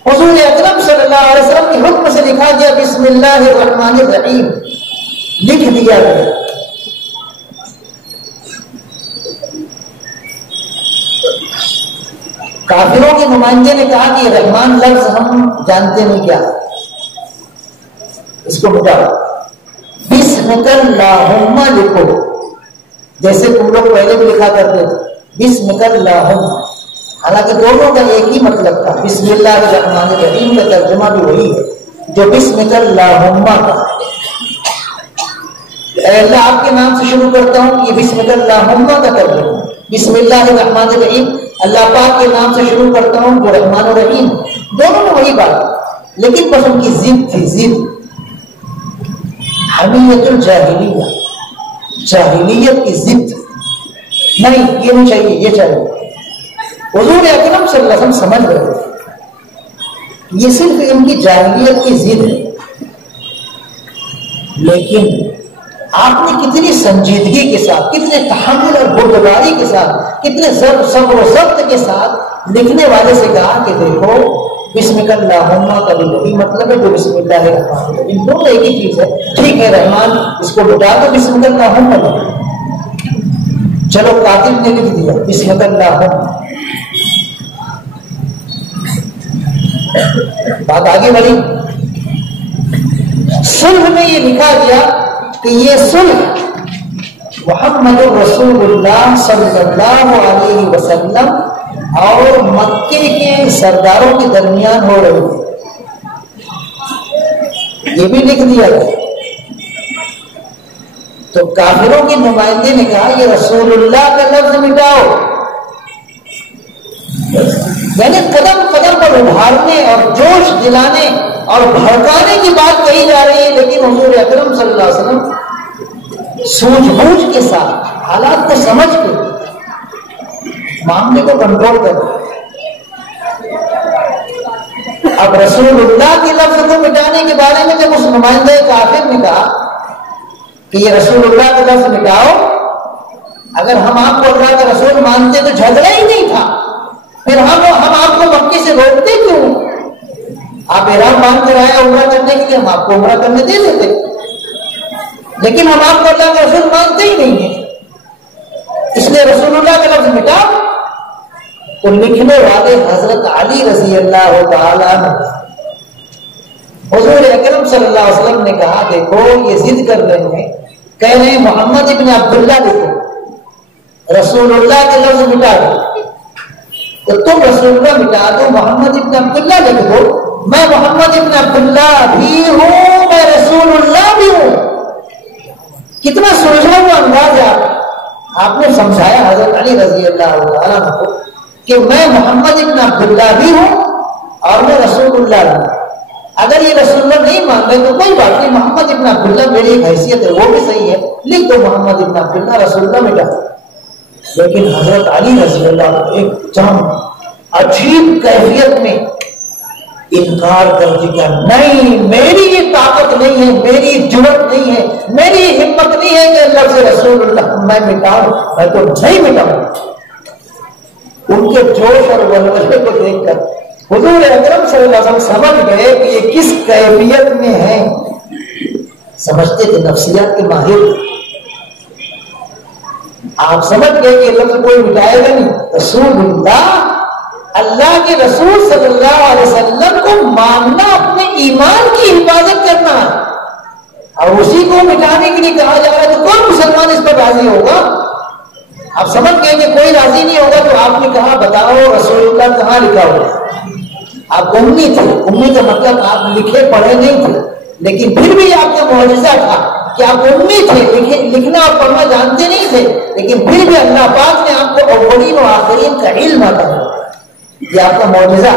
حضور اکرم صلی اللہ علیہ وسلم کے حکم سے لکھا گیا بسم اللہ الرحمن الرحیم، لکھ دیا گیا. کافروں کے نمائندے نے کہا کہ رحمان لفظ ہم جانتے نہیں کیا، اس کو مٹاؤ، بسمک اللہم لکھو، جیسے تم لوگ پہلے بھی لکھا کرتے تھے بسمک اللہم. حالانکہ دونوں کا ایک ہی مطلب تھا، بسم اللہ الرحمن الرحیم کا ترجمہ بھی وہی ہے جو بسمک اللہم کا. اے اللہ آپ کے نام سے شروع کرتا ہوں، یہ بسمک اللہم کا ترجمہ. بسم اللہ الرحمن الرحیم اللہ پاک کے نام سے شروع کرتا ہوں جو رحمان الرحیم. دونوں میں وہی بات، لیکن بس ان کی ضد تھی، ضد حمیت الجاہلیہ، جاہلیت کی ضد. نہیں یہ نہیں چاہیے، یہ چاہیے. حضور اکرم صلی اللہ علیہ وسلم سمجھ گئے یہ صرف ان کی جاہلیت کی ضد ہے، لیکن آپ نے کتنی سنجیدگی کے ساتھ، کتنے تحمل اور بردباری کے ساتھ، کتنے صبر و ضبط کے ساتھ لکھنے والے سے کہا کہ دیکھو بسمک اللہم کا بھی وہی مطلب ہے جو بسم اللہ الرحمن الرحیم، دونوں ایک ہی چیز ہے. ٹھیک ہے رحمان اس کو مٹا دو، بسمک اللہم کا. چلو کاتب نے لکھ دیا بسمک اللہم. بات آگے بڑھی، صلح میں یہ لکھا گیا کہ یہ صلح محمد رسول اللہ صلی اللہ علیہ وسلم اور مکے کے سرداروں کے درمیان ہو رہی ہے. یہ بھی لکھ دیا گیا. تو کافروں کے نمائندے نے کہا یہ رسول اللہ کا لفظ مٹاؤ. یعنی قدم قدم پر ابھارنے اور جوش دلانے اور بھڑکانے کی بات کہی جا رہی ہے، لیکن حضور اکرم صلی اللہ علیہ وسلم سوجھ بوجھ کے ساتھ حالات کو سمجھ کے معاملے کو کنٹرول کر رہے. اب رسول اللہ کے لفظ کو مٹانے کے بارے میں جب اس نمائندہ کافر نے کہا کہ یہ رسول اللہ کا لفظ مٹاؤ، اگر ہم آپ کو اللہ کا رسول مانتے تو جھگڑا ہی نہیں تھا، پھر ہم آپ کو مکے سے روکتے کیوں؟ آپ احرام باندھ کر آئے عمرہ کرنے کے لیے، ہم آپ کو عمرہ کرنے دے دیتے، لیکن ہم آپ کو اللہ کا رسول مانتے ہی نہیں ہیں، اس لیے رسول اللہ کا لفظ مٹاؤ. تو لکھنے والے حضرت علی رضی اللہ تعالیٰ حضور اکرم صلی اللہ علیہ وسلم نے کہا دیکھو یہ ضد کر رہے ہیں، کہہ رہے ہیں محمد ابن عبداللہ لکھو، رسول اللہ کے لفظ مٹا دو، تو تم رسول اللہ مٹا دو، محمد ابن عبداللہ لکھ دو، میں محمد ابن عبداللہ بھی ہوں، میں رسول اللہ بھی ہوں۔ کتنا سلجھا ہوا انداز ہے آپ نے سمجھایا حضرت علی رضی اللہ عنہ کو کہ میں محمد ابن عبداللہ بھی ہوں اور میں رسول اللہ ہوں۔ اگر یہ رسول اللہ نہیں مان رہے تو کوئی بات نہیں، محمد ابن عبداللہ میری ایک حیثیت ہے، وہ بھی صحیح ہے، لکھ دو محمد ابن عبداللہ رسول اللہ مٹا۔ لیکن حضرت علی رضی اللہ عنہ ایک دم عجیب کیفیت میں انکار کر دیا، نہیں میری یہ طاقت نہیں ہے، میری جرأت نہیں ہے، میری ہمت نہیں ہے کہ لفظ رسول اللہ میں مٹاؤں، میں تو نہیں مٹاؤں۔ ان کے جوش اور ولولے کو دیکھ کر حضور اکرم صلی اللہ علیہ وسلم سمجھ گئے کہ یہ کس کیفیت میں ہے، سمجھتے تھے نفسیات کے ماہر، آپ سمجھ گئے کہ یہ لفظ کوئی مٹائے گا نہیں، رسول اللہ کے رسول صلی اللہ علیہ وسلم کو ماننا اپنے ایمان کی حفاظت کرنا، اور اسی کو مٹانے کے لیے کہا جا رہا ہے، تو کون مسلمان اس پر راضی ہوگا؟ آپ سمجھ گئے کہ کوئی راضی نہیں ہوگا، تو آپ نے کہا بتاؤ رسول اللہ کہاں لکھا ہوا؟ آپ امی تھے، امی کا مطلب آپ لکھے پڑھے نہیں تھے، لیکن پھر بھی آپ کا معجزہ تھا کہ آپ امی تھے، لکھنا اور پڑھنا جانتے نہیں تھے، لیکن پھر بھی اللہ پاک نے آپ کو اولین و آخرین کا علم عطا کیا، یہ آپ کا معجزہ۔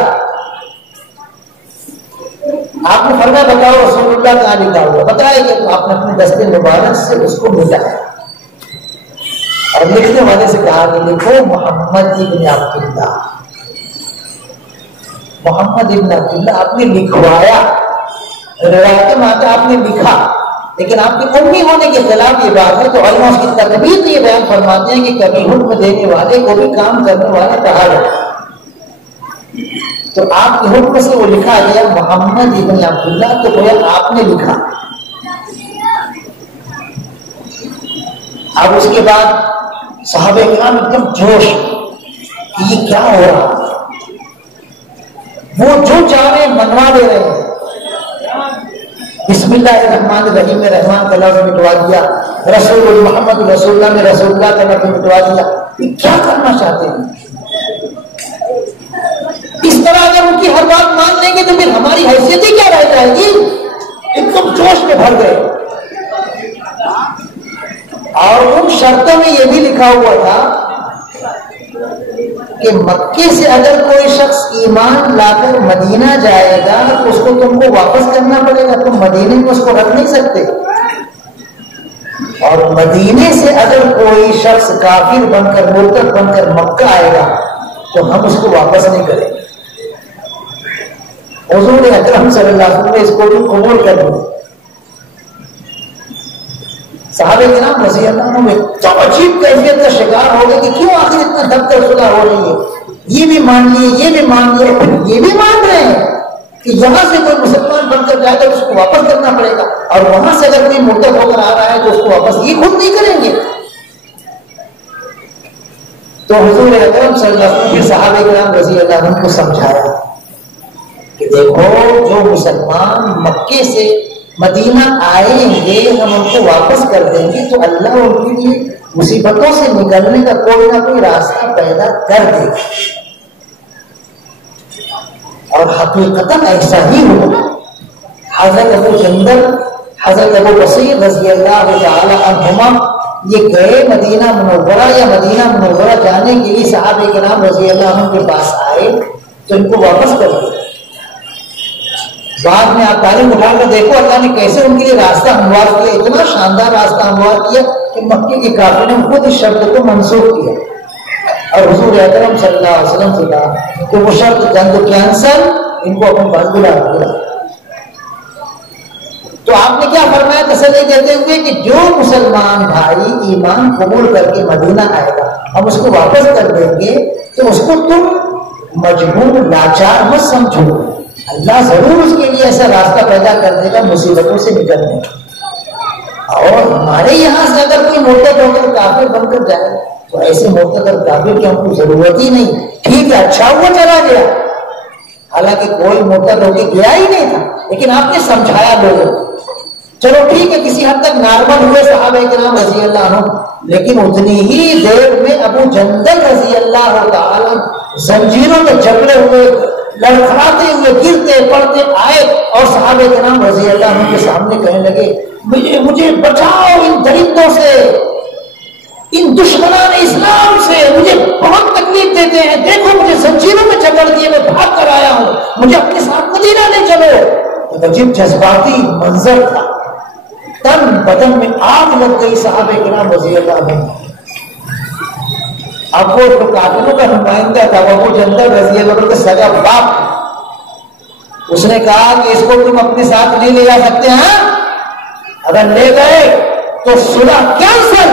آپ نے فرمایا بتاؤ رسول اللہ کہاں لکھا ہوا؟ بتایا کہ آپ نے اپنے دستے مبارک سے اس کو مٹا، اور لکھنے والے سے کہا کہ لکھو محمد ابن عبداللہ، محمد ابن عبداللہ آپ نے لکھوایا، روایت میں آتا آپ نے لکھا، لیکن آپ کی امی ہونے کے خلاف یہ بات ہے، تو علماء اس کی تقبیر یہ بیان فرماتے ہیں کہ کبھی حکم دینے والے کو بھی کام کرنے والا کہا جاتا ہے، تو آپ کے حکم سے وہ لکھا گیا محمد ابن عبداللہ، تو گویا آپ نے لکھا۔ اب اس کے بعد صحابہ کرام ایک دم جوش کہ یہ کیا ہو رہا، وہ جو چاہ رہے منوا دے رہے ہیں، بسم اللہ الرحمن الرحیم میں رحمان کا لفظ مٹوا دیا، رسول محمد رسول اللہ میں رسول اللہ کا لفظ مٹوا دیا، یہ کیا کرنا چاہتے ہیں؟ اس طرح اگر ان کی ہر بات مان لیں گے تو پھر ہماری حیثیت ہی کیا رہ جائے گی؟ ایک دم جوش میں بھر گئے، اور ان شرطوں میں یہ بھی لکھا ہوا تھا کہ مکے سے اگر کوئی شخص ایمان لا کر مدینہ جائے گا تو اس کو تم کو واپس کرنا پڑے گا، تم مدینے میں اس کو رکھ نہیں سکتے، اور مدینے سے اگر کوئی شخص کافر بن کر مرتد بن کر مکہ آئے گا تو ہم اس کو واپس نہیں کریں گے۔ حضور اکرم صلی اللہ علیہ وسلم نے اس کو بھی قبول کر دیا۔ صحابہ کرام رضی اللہ عنہ تو عجیب کیفیت کا شکار ہو گئے کہ کیوں آخر اتنا دب کر صلح ہو رہی ہے، یہ بھی مان لیے، یہ بھی مان لیے، یہ بھی مان رہے ہیں کہ یہاں سے کوئی مسلمان بن کر جائے تو اس کو واپس کرنا پڑے گا، اور وہاں سے اگر کوئی مرتد ہو کر آ رہا ہے تو اس کو واپس یہ خود نہیں کریں گے۔ تو حضور اکرم صلی اللہ علیہ وسلم صحابہ کرام رضی اللہ عنہ کو سمجھایا کہ دیکھو جو مسلمان مکے سے مدینہ آئیں گے ہم ان کو واپس کر دیں گے تو اللہ ان کے لیے مصیبتوں سے نکلنے کا کوئی نہ کوئی راستہ پیدا کر دے گا، اور حقیقتاً ایسا ہی ہوا۔ حضرت ابو جندل حضرت ابو بصیر رضی اللہ تعالی عنہما یہ گئے مدینہ منورہ، یا مدینہ منورہ جانے کے لیے صحابہ کرام رضی اللہ عنہ کے پاس آئے تو ان کو واپس کر دیا۔ بعد میں آپ تعلیم اٹھا کر دیکھو اللہ نے کیسے ان کے لیے راستہ ہموار کیا، اتنا شاندار راستہ ہموار کیا کہ مکے کے کافروں نے خود اس شرط کو منسوخ کیا، اور حضور اکرم صلی اللہ علیہ وسلم سے کہا کہ وہ شرط جنگ کینسل، ان کو اپنے پاس بلا۔ تو آپ نے کیا فرمایا تسلی دیتے ہوئے کہ جو مسلمان بھائی ایمان قبول کر کے مدینہ آئے گا ہم اس کو واپس کر دیں گے، تو اس کو تم مجبور لاچار مت سمجھو، اللہ ضرور اس کے لیے ایسا راستہ پیدا کر دے گا مصیبتوں سے نکلنے کا۔ اور ہمارے یہاں سے اگر کوئی مرتد ہو کر کافر بن کر جائے تو ایسے مرتد اور کافر کی ہم کو ضرورت ہی نہیں، ٹھیک ہے اچھا ہوا چلا گیا، حالانکہ کوئی مرتد ہو کے گیا ہی نہیں تھا، لیکن آپ نے سمجھایا لوگوں کو۔ چلو ٹھیک ہے، کسی حد تک نارمل ہوئے صحابہ کرام رضی اللہ عنہ، لیکن اتنی ہی دیر میں ابو جندل رضی اللہ تعالی زنجیروں میں جکڑے ہوئے، لڑکھڑاتے ہوئے، گرتے پڑتے آئے اور صحابہ کرام رضی اللہ عنہ کے سامنے کہنے لگے مجھے بچاؤ ان درندوں سے، ان دشمنان اسلام سے، مجھے بہت تکلیف دیتے ہیں، دیکھو مجھے زنجیروں میں جکڑ دیے، میں بھاگ کر آیا ہوں، مجھے اپنے ساتھ مدینہ لے چلو۔ عجیب جذباتی منظر تھا، تن بدن میں آگ لگ گئی صحابہ کرام رضی اللہ عنہ۔ اب وہ جو قاتلوں کا نمائندہ تھا وہ ابو جندل رضی اللہ عنہ کا سگا باپ، اس نے کہا کہ اس کو تم اپنے ساتھ نہیں لے جا سکتے ہیں، اگر لے گئے تو صلح کینسل،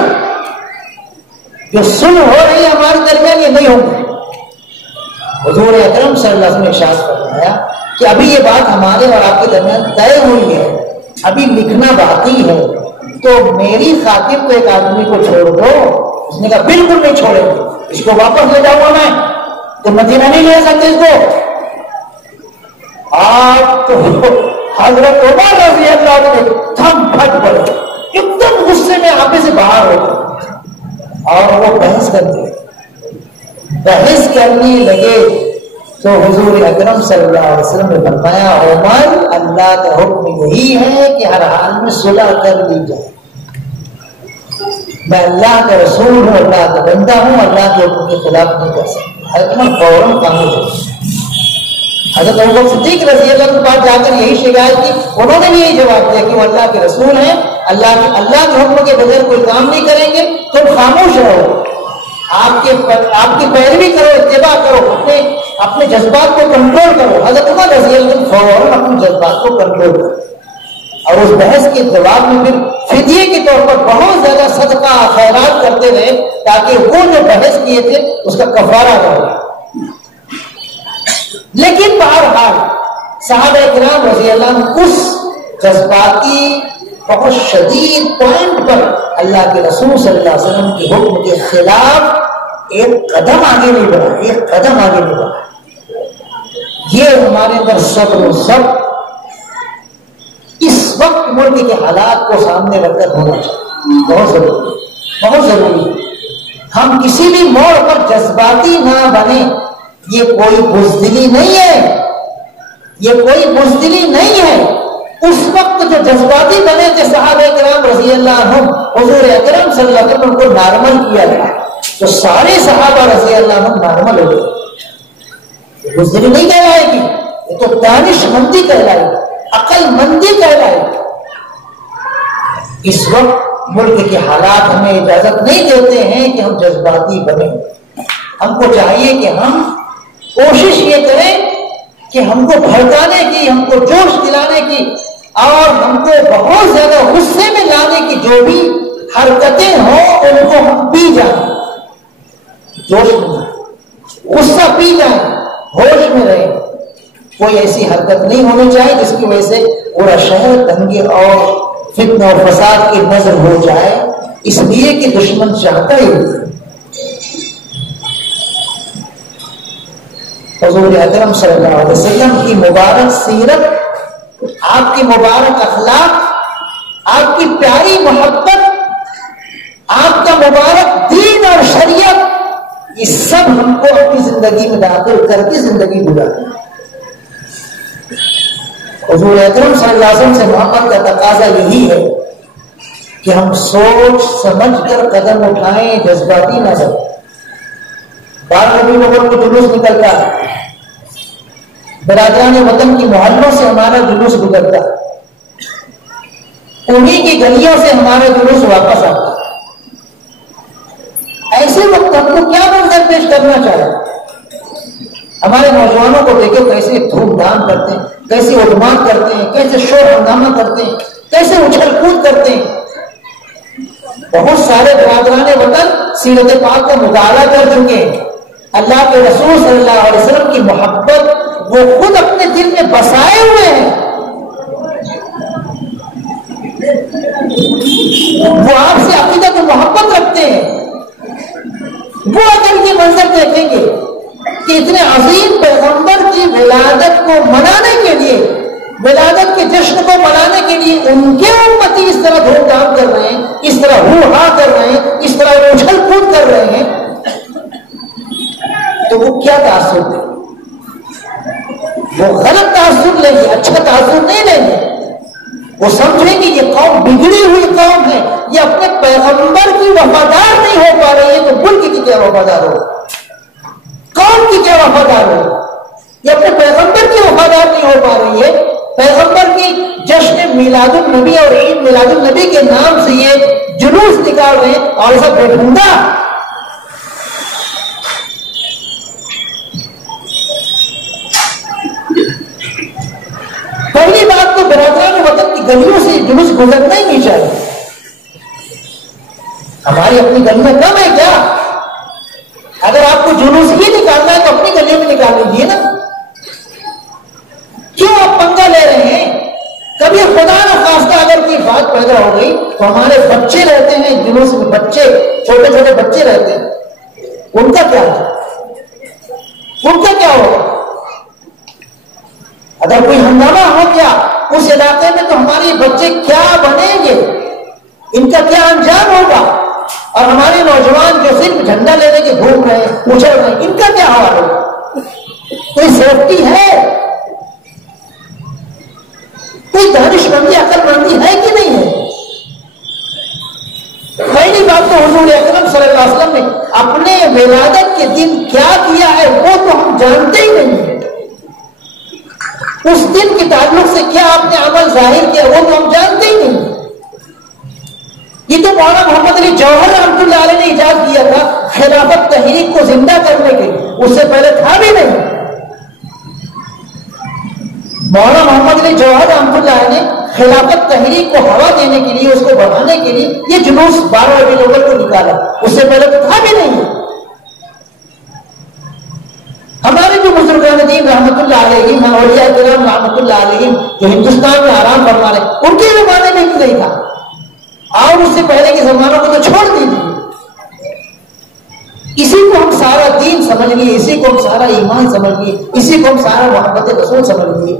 جو صلح ہو رہی ہے ہمارے درمیان یہ نہیں ہوگی۔ حضور اکرم صلی اللہ علیہ وسلم نے ارشاد فرمایا کہ ابھی یہ بات ہمارے اور آپ کے درمیان طے ہوئی ہے، ابھی لکھنا باقی ہے، تو میری خاطر کو ایک آدمی کو چھوڑ دو۔ اس نے کہا بالکل نہیں چھوڑیں گے، اس کو واپس لے جاؤں گا میں، تو مدینہ نہیں لے سکتے اس کو۔ آپ تو حضرت عمر رضی اللہ عنہ تھم پھٹ پڑے، ایک دم غصے میں آپے سے باہر ہو گئے اور وہ بحث کرنے لگے تو حضور اکرم صلی اللہ علیہ وسلم نے فرمایا عمر، اللہ کا حکم یہی ہے کہ ہر حال میں صلح کر لی جائے، میں اللہ کا رسول ہوں، اللہ کا بندہ ہوں، اللہ کے حکم کے خلاف نہیں کر سکتا۔ حضرت عمر فوراً خاموش ہو گئے۔ حضرت ابوبکر صدیق رضی اللہ عنہ کے پاس جا کر یہی شکایت کی، انہوں نے بھی یہی جواب دیا کہ وہ اللہ کے رسول ہیں، اللہ کے حکم کے بغیر کوئی کام نہیں کریں گے، تم خاموش رہو، آپ کی پیروی کرو، اتباع کرو، اپنے جذبات کو کنٹرول کرو۔ حضرت عمر رضی اللہ عنہ فوراً اپنے جذبات کو کنٹرول کرو اور اس بحث کے جواب میں پھر فدیے کے طور پر بہت زیادہ صدقہ خیرات کرتے رہے تاکہ وہ جو بحث کیے تھے اس کا کفارہ ہو۔ لیکن بہرحال صحابہ کرام رضی اللہ عنہ اس جذباتی بہت شدید پوائنٹ پر اللہ کے رسول صلی اللہ علیہ وسلم کے حکم کے خلاف ایک قدم آگے نہیں بڑھا، ایک قدم آگے نہیں بڑھا۔ یہ ہمارے اندر صبر و ضبط اس وقت ملک کے حالات کو سامنے رکھ کر ہونا چاہیے، بہت ضروری، بہت ضروری۔ ہم کسی بھی موڑ پر جذباتی نہ بنے، یہ کوئی بزدلی نہیں ہے، یہ کوئی بزدلی نہیں ہے۔ اس وقت جو جذباتی بنے تھے صحابہ کرام رضی اللہ عنہ، حضور اکرم صلی اللہ علیہ وسلم کو نارمل کیا گیا تو سارے صحابہ رضی اللہ عنہ نارمل ہو گئے۔ بزدلی نہیں کہلائے گی، یہ تو دانش مندی کہلائے گی، عقل مندی کہلائے گی۔ اس وقت ملک کے حالات ہمیں اجازت نہیں دیتے ہیں کہ ہم جذباتی بنیں۔ ہم کو چاہیے کہ ہم کوشش یہ کریں کہ ہم کو بھڑکانے کی، ہم کو جوش دلانے کی اور ہم کو بہت زیادہ غصے میں لانے کی جو بھی حرکتیں ہوں ان کو ہم پی جائیں، جوش میں غصہ پی جائیں، ہوش میں رہیں۔ کوئی ایسی حرکت نہیں ہونی چاہیے جس کی وجہ سے پورا شہر دنگے اور فتنہ اور فساد کی نظر ہو جائے، اس لیے کہ دشمن چاہتا ہی ہے۔ حضور اکرم صلی اللہ علیہ وسلم کی مبارک سیرت، آپ کی مبارک اخلاق، آپ کی پیاری محبت، آپ کا مبارک دین اور شریعت، یہ سب ہم کو اپنی زندگی میں داخل کر کے زندگی گزارنا۔ حضور اکرم صلی اللہ علیہ وسلم سے محبت کا تقاضا یہی ہے کہ ہم سوچ سمجھ کر قدم اٹھائیں، جذباتی نہ بنیں۔ بار نبی الاول کو جلوس نکلتا ہے، برادران وطن کی محلوں سے ہمارا جلوس گزرتا ہے، انہی کی گلیوں سے ہمارا جلوس واپس آتا ہے۔ ایسے وقت ہم کو کیا منظر پیش کرنا چاہیے؟ ہمارے نوجوانوں کو دیکھو کیسے دھوم دھام کرتے ہیں، کیسے اٹمات کرتے ہیں، کیسے شور ہنگامہ کرتے ہیں، کیسے اچھل کود کرتے ہیں۔ بہت سارے برادران وطن سیرت پاک کا مطالعہ کر چکے ہیں، اللہ کے رسول صلی اللہ علیہ وسلم کی محبت وہ خود اپنے دل میں بسائے ہوئے ہیں، وہ آپ سے عقیدت و محبت رکھتے ہیں۔ وہ اگر یہ منظر دیکھیں گے کہ اتنے عظیم پیغمبر کی ولادت کو منانے کے لیے، ولادت کے جشن کو منانے کے لیے ان کے امتی اس طرح دھوم دھام کر رہے ہیں، اس طرح ہو ہا کر رہے ہیں، اس طرح اچھل کود کر رہے ہیں، تو وہ کیا تاثر دیں؟ وہ غلط تاثر لیں گے، اچھا تاثر نہیں لیں گے۔ وہ سمجھیں گے یہ قوم بگڑی ہوئی قوم ہے، یہ اپنے پیغمبر کی وفادار نہیں ہو پا رہی ہے، تو ملک کی کیا وفادار ہو، قوم کی کیا وفادار ہو؟ یہ اپنے پیغمبر کی وفادار نہیں ہو پا رہی ہے، پیغمبر کی جشن میلاد النبی اور عید میلاد النبی کے نام سے یہ جلوس نکال رہے ہیں، اور ایسا بے ڈھنڈا۔ پہلی بات تو برادران وطن کی گلیوں سے جلوس گزرنا ہی نہیں چاہیے۔ ہماری اپنی گلیاں کم ہے کیا؟ اگر آپ کو جلوس ہی نکالنا ہے تو اپنی گلی میں نکال لیجیے نا، کیوں آپ پنگا لے رہے ہیں؟ کبھی خدا نہ خواستہ اگر کوئی بات پیدا ہو گئی تو ہمارے بچے رہتے ہیں جلوس میں، بچے چھوٹے چھوٹے بچے رہتے ہیں، ان کا کیا ہوگا؟ اگر کوئی ہنگامہ ہو گیا اس علاقے میں تو ہمارے بچے کیا بنیں گے، ان کا کیا انجام ہوگا؟ اور ہمارے نوجوان جو صرف جھنڈا لینے کے گھوم رہے ہیں، اچھل رہے ہیں، ان کا کیا حال ہوگا؟ کوئی سیفٹی ہے؟ کوئی دانش مندی عقل مندی ہے کہ نہیں ہے؟ پہلی بات تو حضور اکرم صلی اللہ علیہ وسلم نے اپنے ولادت کے دن کیا کیا ہے وہ تو ہم جانتے ہی نہیں ہیں، اس دن کے تعلق سے کیا آپ نے عمل ظاہر کیا وہ تو ہم جانتے ہی نہیں۔ یہ تو مولانا محمد علی جوہر رحمۃ اللہ علیہ نے ایجاد کیا تھا خلافت تحریک کو زندہ کرنے کے لیے، اس سے پہلے تھا بھی نہیں۔ مولانا محمد علی جوہر رحمۃ اللہ علیہ نے خلافت تحریک کو ہوا دینے کے لیے، اس کو بڑھانے کے لیے یہ جلوس 12 ربیع الاول کو نکالا، اس سے پہلے تو تھا بھی نہیں۔ ہمارے جو بزرگان دین رحمۃ اللہ علیہ، اولیاء کرام رحمۃ اللہ علیہ جو ہندوستان میں آرام فرما رہے، ان کے زمانے میں بھی نہیں تھا، اور اس سے پہلے کے زمانوں کو تو چھوڑ دیجیے۔ اسی کو ہم سارا دین سمجھ لیے، اسی کو ہم سارا ایمان سمجھ لیے، اسی کو ہم سارا محبت رسول سمجھ لیے۔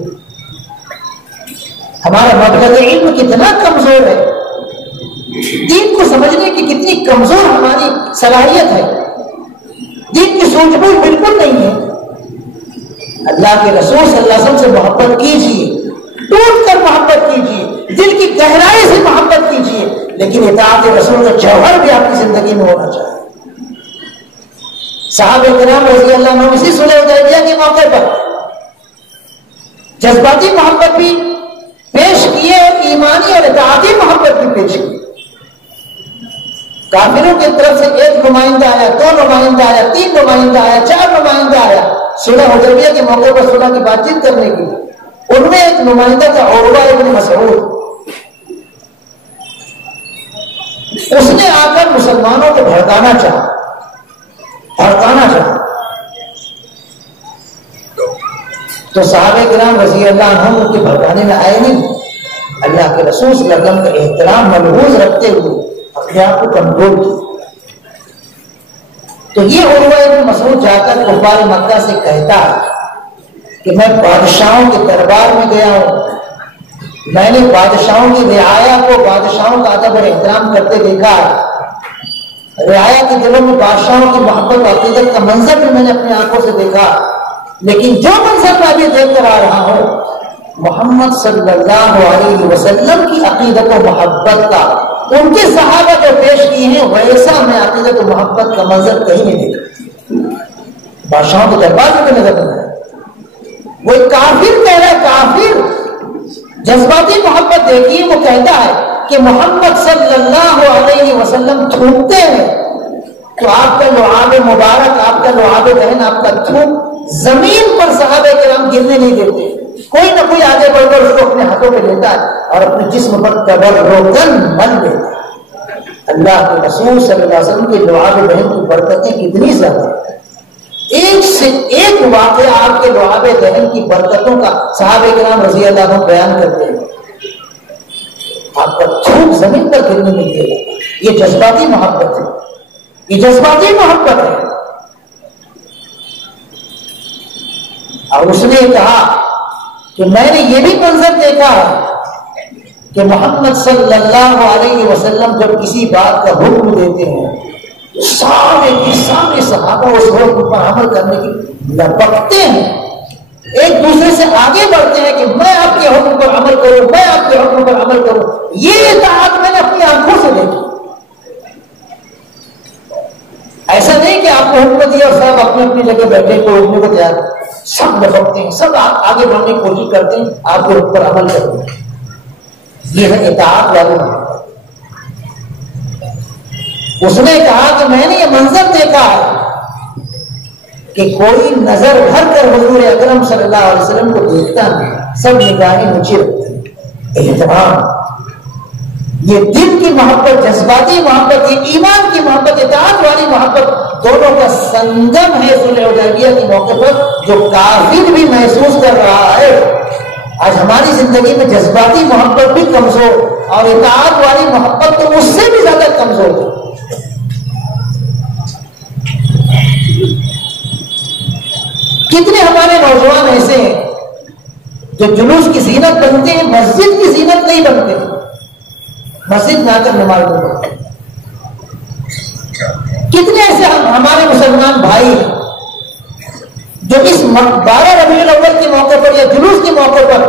ہمارا مبلغ علم کتنا کمزور ہے، دین کو سمجھنے کی کتنی کمزور ہماری صلاحیت ہے، دین کی سوچ بوجھ بالکل نہیں ہے۔ اللہ کے رسول صلی اللہ علیہ وسلم سے محبت کیجیے، ٹوٹ کر محبت کیجیے، دل کی گہرائی سے محبت کیجیے، لیکن اطاعت رسول کا جوہر بھی آپ کی زندگی میں ہونا چاہیے۔ صحابہ کرام رضی اللہ عنہ اسی صلح حدیبیہ کے موقع پر جذباتی محبت بھی پیش کیے اور ایمانی اور اطاعتی محبت بھی پیش کی۔ کافروں کی طرف سے ایک نمائندہ آیا، 2 نمائندہ آیا، 3 نمائندہ آیا، 4 نمائندہ آیا صلح حدیبیہ کے موقع پر صلح کی بات چیت کرنے کے لیے۔ ان میں ایک نمائندہ تھا عروہ ابن مسعود، اس نے آ کر مسلمانوں کو بھڑکانا چاہا۔ تو صحابہ کرام رضی اللہ عنہ ان کے بھڑکانے میں آئے نہیں، اللہ کے رسول صلی اللہ علیہ وسلم کا احترام ملحوظ رکھتے ہوئے اپنے آپ کو کنٹرول کیا۔ تو یہ عروہ ابن مسعود جا کر کفار مکہ سے کہتا ہے کہ میں بادشاہوں کے دربار میں گیا ہوں، میں نے بادشاہوں کی رعایا کو بادشاہوں کا ادب اور احترام کرتے دیکھا ہے، رعایا کے دلوں میں بادشاہوں کی محبت اور عقیدت کا منظر بھی میں نے اپنی آنکھوں سے دیکھا، لیکن جو منظر میں ابھی دیکھ کر آ رہا ہوں محمد صلی اللہ علیہ وسلم کی عقیدت و محبت کا، ان کے صحابہ جو پیش کیے ہیں ویسا میں عقیدت و محبت کا منظر کہیں نہیں دیکھا، بادشاہوں کے دربار میں نظر نہیں آیا۔ وہ ایک کافر کہہ رہا ہے، کافر جذباتی محبت دیکھیے، وہ کہتا ہے کہ محمد صلی اللہ علیہ وسلم تھوکتے ہیں تو آپ کا لعاب مبارک، آپ کا لعاب دہن، آپ کا تھوک زمین پر صحابہ کرام گرنے نہیں دیتے، کوئی نہ کوئی آگے بڑھ کر اس کو اپنے ہاتھوں پہ لیتا ہے اور اپنے جسم پر تبرکن مل لیتا ہے۔ اللہ کے رسول صلی اللہ علیہ وسلم کے لعاب دہن کی برکتیں کتنی زیادہ ہیں، ایک سے ایک واقعہ آپ کے لعاب دہن کی برکتوں کا صحابہ کرام رضی اللہ عنہ بیان کرتے ہیں۔ آپ کا تھوک زمین پر گرنے نہیں دے گا، یہ جذباتی محبت ہے، یہ جذباتی محبت ہے۔ اور اس نے کہا کہ میں نے یہ بھی منظر دیکھا کہ محمد صلی اللہ علیہ وسلم جب کسی بات کا حکم دیتے ہیں سارے کے سارے صحابہ اس حکم پر عمل کرنے کی لپکتے ہیں، ایک دوسرے سے آگے بڑھتے ہیں کہ میں آپ کے حکم پر عمل کروں، میں آپ کے حکم پر عمل کروں. یہ اطاعت میں نے اپنی آنکھوں سے دیکھی. ایسا نہیں کہ آپ کو حکم دیا اور سب اپنی اپنی جگہ بیٹھے کو حکم کو تیار، سب لپکتے ہیں، سب آگے بڑھنے کی کوشش کرتے ہیں آپ کے حکم پر عمل کرتے ہیں. یہ ہے اطاعت والی بات. اس نے کہا کہ میں نے یہ منظر دیکھا کہ کوئی نظر بھر کر حضور اکرم صلی اللہ علیہ وسلم کو دیکھتا نہیں، سب نگاہیں نیچے رکھتے ہیں. احترام، یہ دل کی محبت، جذباتی محبت، یہ ایمان کی محبت، اطاعت والی محبت، دونوں کا سنگم ہے صلح حدیبیہ کے موقع پر، جو کافر بھی محسوس کر رہا ہے. آج ہماری زندگی میں جذباتی محبت بھی کمزور اور اطاعت والی محبت تو اس سے بھی زیادہ کمزور ہے. کتنے ہمارے نوجوان ایسے ہیں جو جلوس کی زینت بنتے ہیں، مسجد کی زینت نہیں بنتے، مسجد میں آ کر نماز نہیں پڑھتے. کتنے ایسے ہمارے مسلمان بھائی ہیں جو اس 12 ربیع الاول کے موقع پر یا جلوس کے موقع پر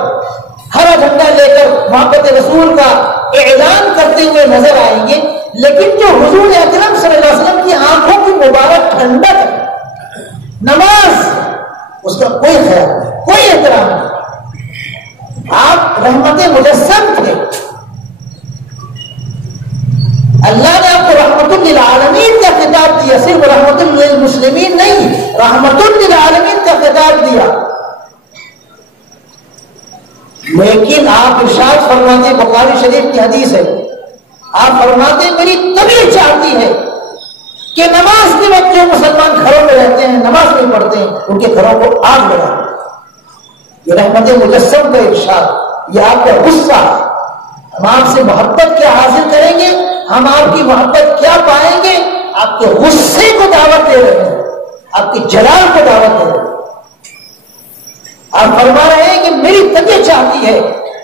ہرا جھنڈا لے کر محبت رسول کا اعلان کرتے ہوئے نظر آئیں گے، لیکن جو حضور اکرم صلی اللہ علیہ وسلم کی آنکھوں کی مبارک ٹھنڈک ہے، نماز، اس کا کوئی خیال نہیں، کوئی احترام نہیں. آپ رحمت مجسم تھے، اللہ نے آپ کو رحمت للعالمین کا خطاب دیا، صرف رحمت للمسلمین نہیں، رحمت للعالمین کا خطاب دیا. لیکن آپ ارشاد فرماتے، بخاری شریف کی حدیث ہے، آپ فرماتے میری طبیعت چاہتی ہے کہ نماز کے وقت جو مسلمان گھروں میں رہتے ہیں، نماز نہیں پڑھتے ہیں، ان کے گھروں کو آگ لگا. یہ رحمت مجسم کا ارشاد، یہ آپ کا غصہ. ہم آپ سے محبت کیا حاصل کریں گے، ہم آپ کی محبت کیا پائیں گے؟ آپ کے غصے کو دعوت دے رہے ہیں، آپ کے جلال کو دعوت دے رہے ہیں. آپ فرما رہے ہیں کہ میری طبیعت چاہتی ہے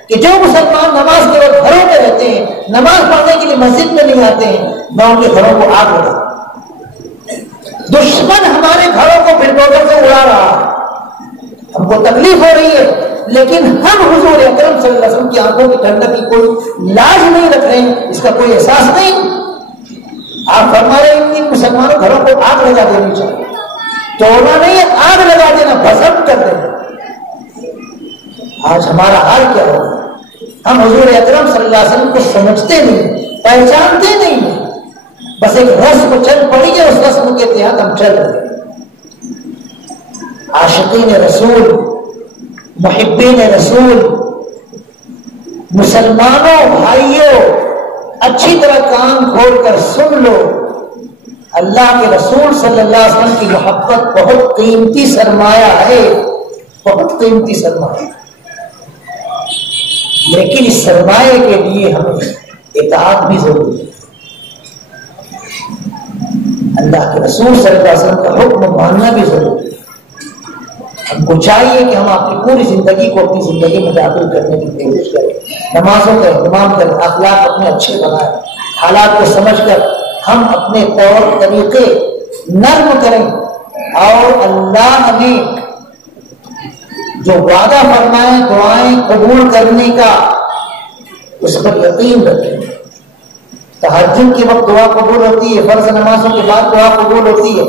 کہ جو مسلمان نماز کے وقت گھروں میں رہتے ہیں، نماز پڑھنے کے لیے مسجد میں نہیں آتے ہیں، میں ان کے گھروں کو آگ لگا. دشمن ہمارے گھروں کو بلڈوزر سے اڑا رہا ہے، ہم کو تکلیف ہو رہی ہے، لیکن ہم حضور اکرم صلی اللہ علیہ وسلم کی آنکھوں کی ٹھنڈک کی کوئی لاج نہیں رکھ رہے ہیں، اس کا کوئی احساس نہیں. آپ فرما رہے ہیں کہ مسلمانوں گھروں کو آگ لگا دینی چاہیے. توڑنا نہیں ہے، آگ لگا دینا، بھسم کر دینا. آج ہمارا حال کیا ہوگا؟ ہم حضور اکرم صلی اللہ علیہ وسلم کو سمجھتے نہیں، پہچانتے نہیں، بس ایک رسم چل پڑی ہے، اس رسم کے تحت ہم چل رہے ہیں. عاشقین رسول، محبین رسول، مسلمانوں بھائیوں، اچھی طرح کان کھول کر سن لو، اللہ کے رسول صلی اللہ علیہ وسلم کی محبت بہت قیمتی سرمایہ ہے، بہت قیمتی سرمایہ. لیکن اس سرمایہ کے لیے ہمیں اطاعت بھی ضروری ہے. اللہ کے رسول صلی اللہ علیہ وسلم کا حکم ماننا بھی ضروری ہے. ہم کو چاہیے کہ ہم اپنی پوری زندگی کو اپنی زندگی میں داخل کرنے کی کوشش کریں، نمازوں کا اہتمام کریں، اخلاق اپنے اچھے بنائیں، حالات کو سمجھ کر ہم اپنے طور طریقے نرم کریں، اور اللہ نے جو وعدہ فرمائے دعائیں قبول کرنے کا اس پر یقین رکھیں. تہجد کے وقت دعا قبول ہوتی ہے، فرض نمازوں کے بعد دعا قبول ہوتی ہے،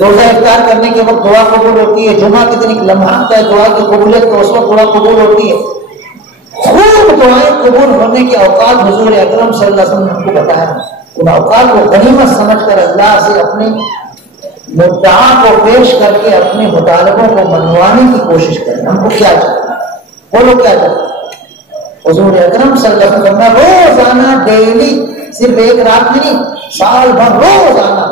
روزہ افطار کرنے کے وقت دعا قبول ہوتی ہے، جمعہ کے دن ایک لمحہ ہے دعا کی قبولیت تو اس وقت دعا قبول ہوتی ہے. خوب دعائیں قبول ہونے کے اوقات حضور اکرم صلی اللہ علیہ وسلم نے ہم کو بتایا. ان اوقات کو غنیمت سمجھ کر اللہ سے اپنے مدعا کو پیش کر کے اپنے مطالبوں کو منوانے کی کوشش کریں. ہم کو کیا چاہیے؟ بولو کیا چاہیے؟ حضور اکرم صلی اللہ علیہ وسلم روزانہ ڈیلی، صرف ایک رات نہیں، سال بھر روزانہ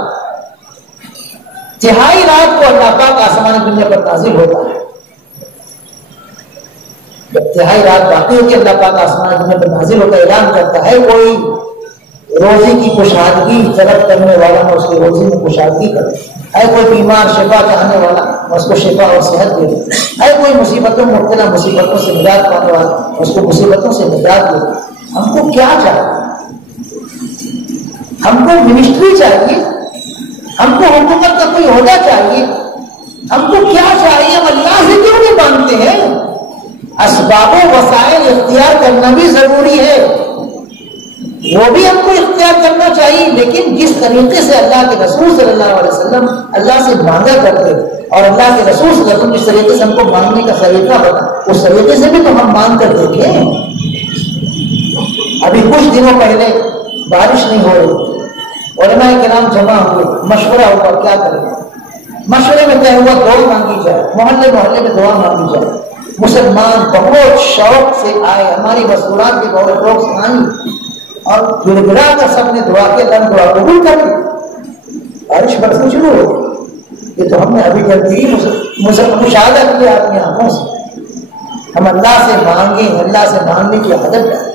تہائی رات کو اللہ پاک آسمان دنیا پر نازل ہوتا ہے. جب تہائی رات باقی ہوتی ہے، اللہ پاک آسمان دنیا پر نازل ہوتا ہے، اعلان کرتا ہے کوئی روزی کی کشادگی طلب کرنے والا، میں اس کی روزی میں کشادگی کرے. ہے کوئی بیمار شفا چاہنے والا، میں اس کو شفا اور صحت دے دوں. اے کوئی مصیبتوں میں مبتلا مصیبتوں سے نجات پانے والا اس کو مصیبتوں سے نجات دے. ہم کو کیا چاہیے؟ ہم کو منسٹری چاہیے, ہم کو حکومت کا کوئی عہدہ چاہیے, ہم کو کیا چاہیے؟ ہم اللہ سے کیوں نہیں مانگتے ہیں؟ اسباب و وسائل اختیار کرنا بھی ضروری ہے, وہ بھی ہم کو اختیار کرنا چاہیے, لیکن جس طریقے سے اللہ کے رسول صلی اللہ علیہ وسلم اللہ سے مانگا کرتے اور اللہ کے رسول صلی اللہ علیہ وسلم جس طریقے سے ہم کو مانگنے کا طریقہ بتا, اس طریقے سے بھی تو ہم مانگ کر دیکھیں. ابھی کچھ دنوں پہلے بارش نہیں ہو رہی, علماء کرام جمع ہوئے, مشورہ ہوا کیا کریں. مشورے میں طے ہوا دعا مانگی جائے, محلے محلے میں دعا مانگی جائے. مسلمان بہت شوق سے آئے, ہماری مذکورات کے بہت شوق سے آئی اور گڑ گڑا کر سب نے دعا کے دن دعا قبول کر دی. بارش برسنا شروع ہو گئی. یہ تو ہم نے ابھی جلدی مشاہدہ کیا اپنی آنکھوں سے. ہم اللہ سے مانگیں, اللہ سے مانگنے کی عادت ڈالیں.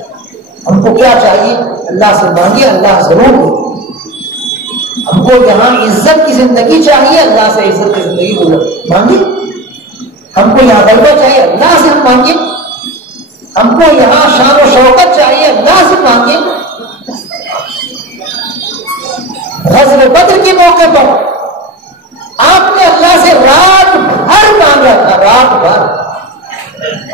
ہم کو کیا چاہیے؟ اللہ سے مانگے, اللہ ضرور دے. ہم کو یہاں عزت کی زندگی چاہیے, اللہ سے عزت کی زندگی کو مانگے. ہم کو یہاں غلبہ چاہیے, اللہ سے ہم مانگے. ہم کو یہاں شان و شوکت چاہیے, اللہ سے مانگے. غزوہ بدر کے موقع پر آپ نے اللہ سے رات بھر مانگا تھا, رات بھر,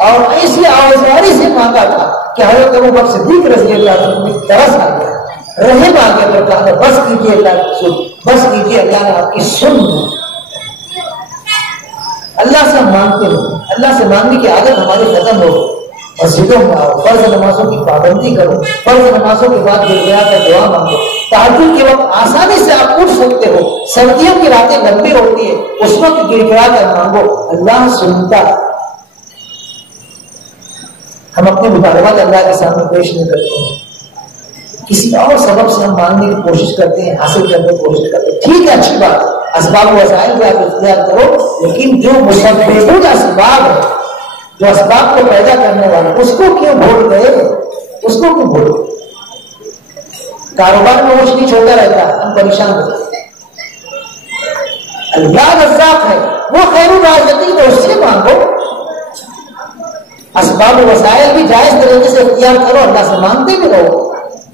اور ایسی آوازداری سے مانگا تھا کہ حضرت ابوبکر صدیق رضی اللہ عنہ میں ترس آ گیا, رحم آ گیا, تو کہا بس کیجیے اللہ کی سن, بس کیجیے اللہ نے آپ کی سن. اللہ سے ہم مانگتے ہیں, اللہ سے مانگنے کی عادت ہماری ختم ہو. مسجدوں میں آؤ, فرض نمازوں کی پابندی کرو, فرض نمازوں کے بعد گڑگڑا کر دعا مانگو. تہجد کے وقت آسانی سے آپ اٹھ سکتے ہو, سردیوں کی راتیں لمبی ہوتی ہے, اس وقت گڑگڑا کر مانگو, اللہ سنتا. ہم اپنے مطالبات اللہ کے سامنے پیش نہیں کرتے ہیں, کسی اور سبب سے ہم مانگنے کی کوشش کرتے ہیں, حاصل کرنے کی کوشش کرتے ہیں. ٹھیک ہے, اچھی بات ہے, اسباب و وسائل بھی آپ اختیار کرو, لیکن جو مسبب اسباب ہے, جو اسباب کو پیدا کرنے والے, اس کو کیوں بھول گئے؟ اس کو کیوں بھول گئے؟ کاروبار میں کچھ نہیں چھوٹا رہتا, ہم پریشان ہوتے ہیں. اللہ رزاق ہے, وہ خیر الرازقین ہے, اس سے مانگو. اسباب و وسائل بھی جائز طریقے سے اختیار کرو, اللہ سے مانگتے بھی رہو.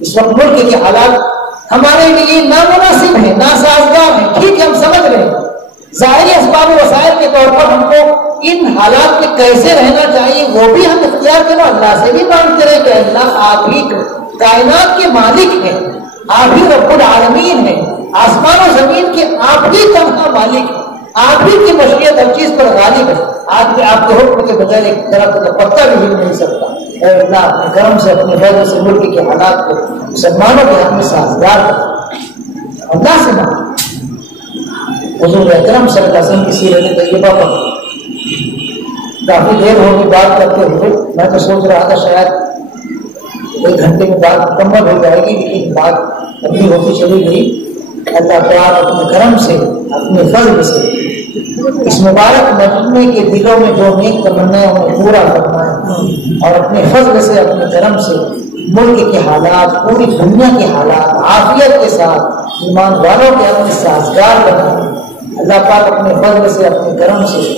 اس وقت ملک کے حالات ہمارے لیے نامناسب ہیں, ناسازگار ہیں, ٹھیک ہے, ہم سمجھ رہے ہیں. ظاہری اسباب و وسائل کے طور پر ہم کو ان حالات میں کیسے رہنا چاہیے وہ بھی ہم اختیار کرو, اللہ سے بھی مانگتے رہے کہ اللہ آپ ہی کائنات کے مالک ہیں, آپ ہی رب العالمین ہیں, آسمان و زمین کے آپ ہی تنہا مالک ہیں, آپ ہی کی مشیت ہر چیز پر غالب ہے. آپ کے حکم کے بغیر ایک درخت کا پتا بھی ہل نہیں سکتا. اے اللہ اپنے کرم سے, اپنے فضل سے ملک کے حالات کو مسلمانوں کے حق میں سازگار کر, اللہ سے مانگو. حضور اکرم صلی اللہ علیہ وسلم کی سیرت طیبہ پر کافی دیر ہوگی بات کرتے ہوئے. میں تو سوچ رہا تھا شاید 1 گھنٹے میں بات مکمل ہو جائے گی, لیکن بات اپنی ہوتی چلی گئی. اللہ تعالیٰ اپنے کرم سے, اپنے فضل سے اس مبارک مجمع کے دلوں میں جو نیک تمنائیں انہیں پورا فرمائے, اور اپنے فضل سے, اپنے کرم سے ملک کے حالات, پوری دنیا کے حالات عافیت کے ساتھ ایمان والوں کے اپنے سازگار بنائے. اللہ پاک اپنے فضل سے, اپنے کرم سے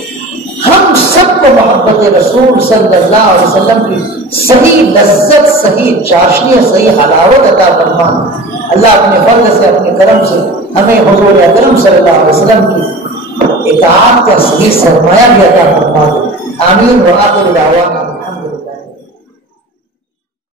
ہم سب کو محبت رسول صلی اللہ علیہ وسلم کی صحیح لذت, صحیح چاشنی, صحیح حلاوت عطا فرمائے. اللہ اپنے فضل سے, اپنے کرم سے ہمیں حضور اکرم صلی اللہ علیہ وسلم کی اطاعت کا صحیح سرمایہ بھی عطا فرما دے. آمین. وآخر دعوانا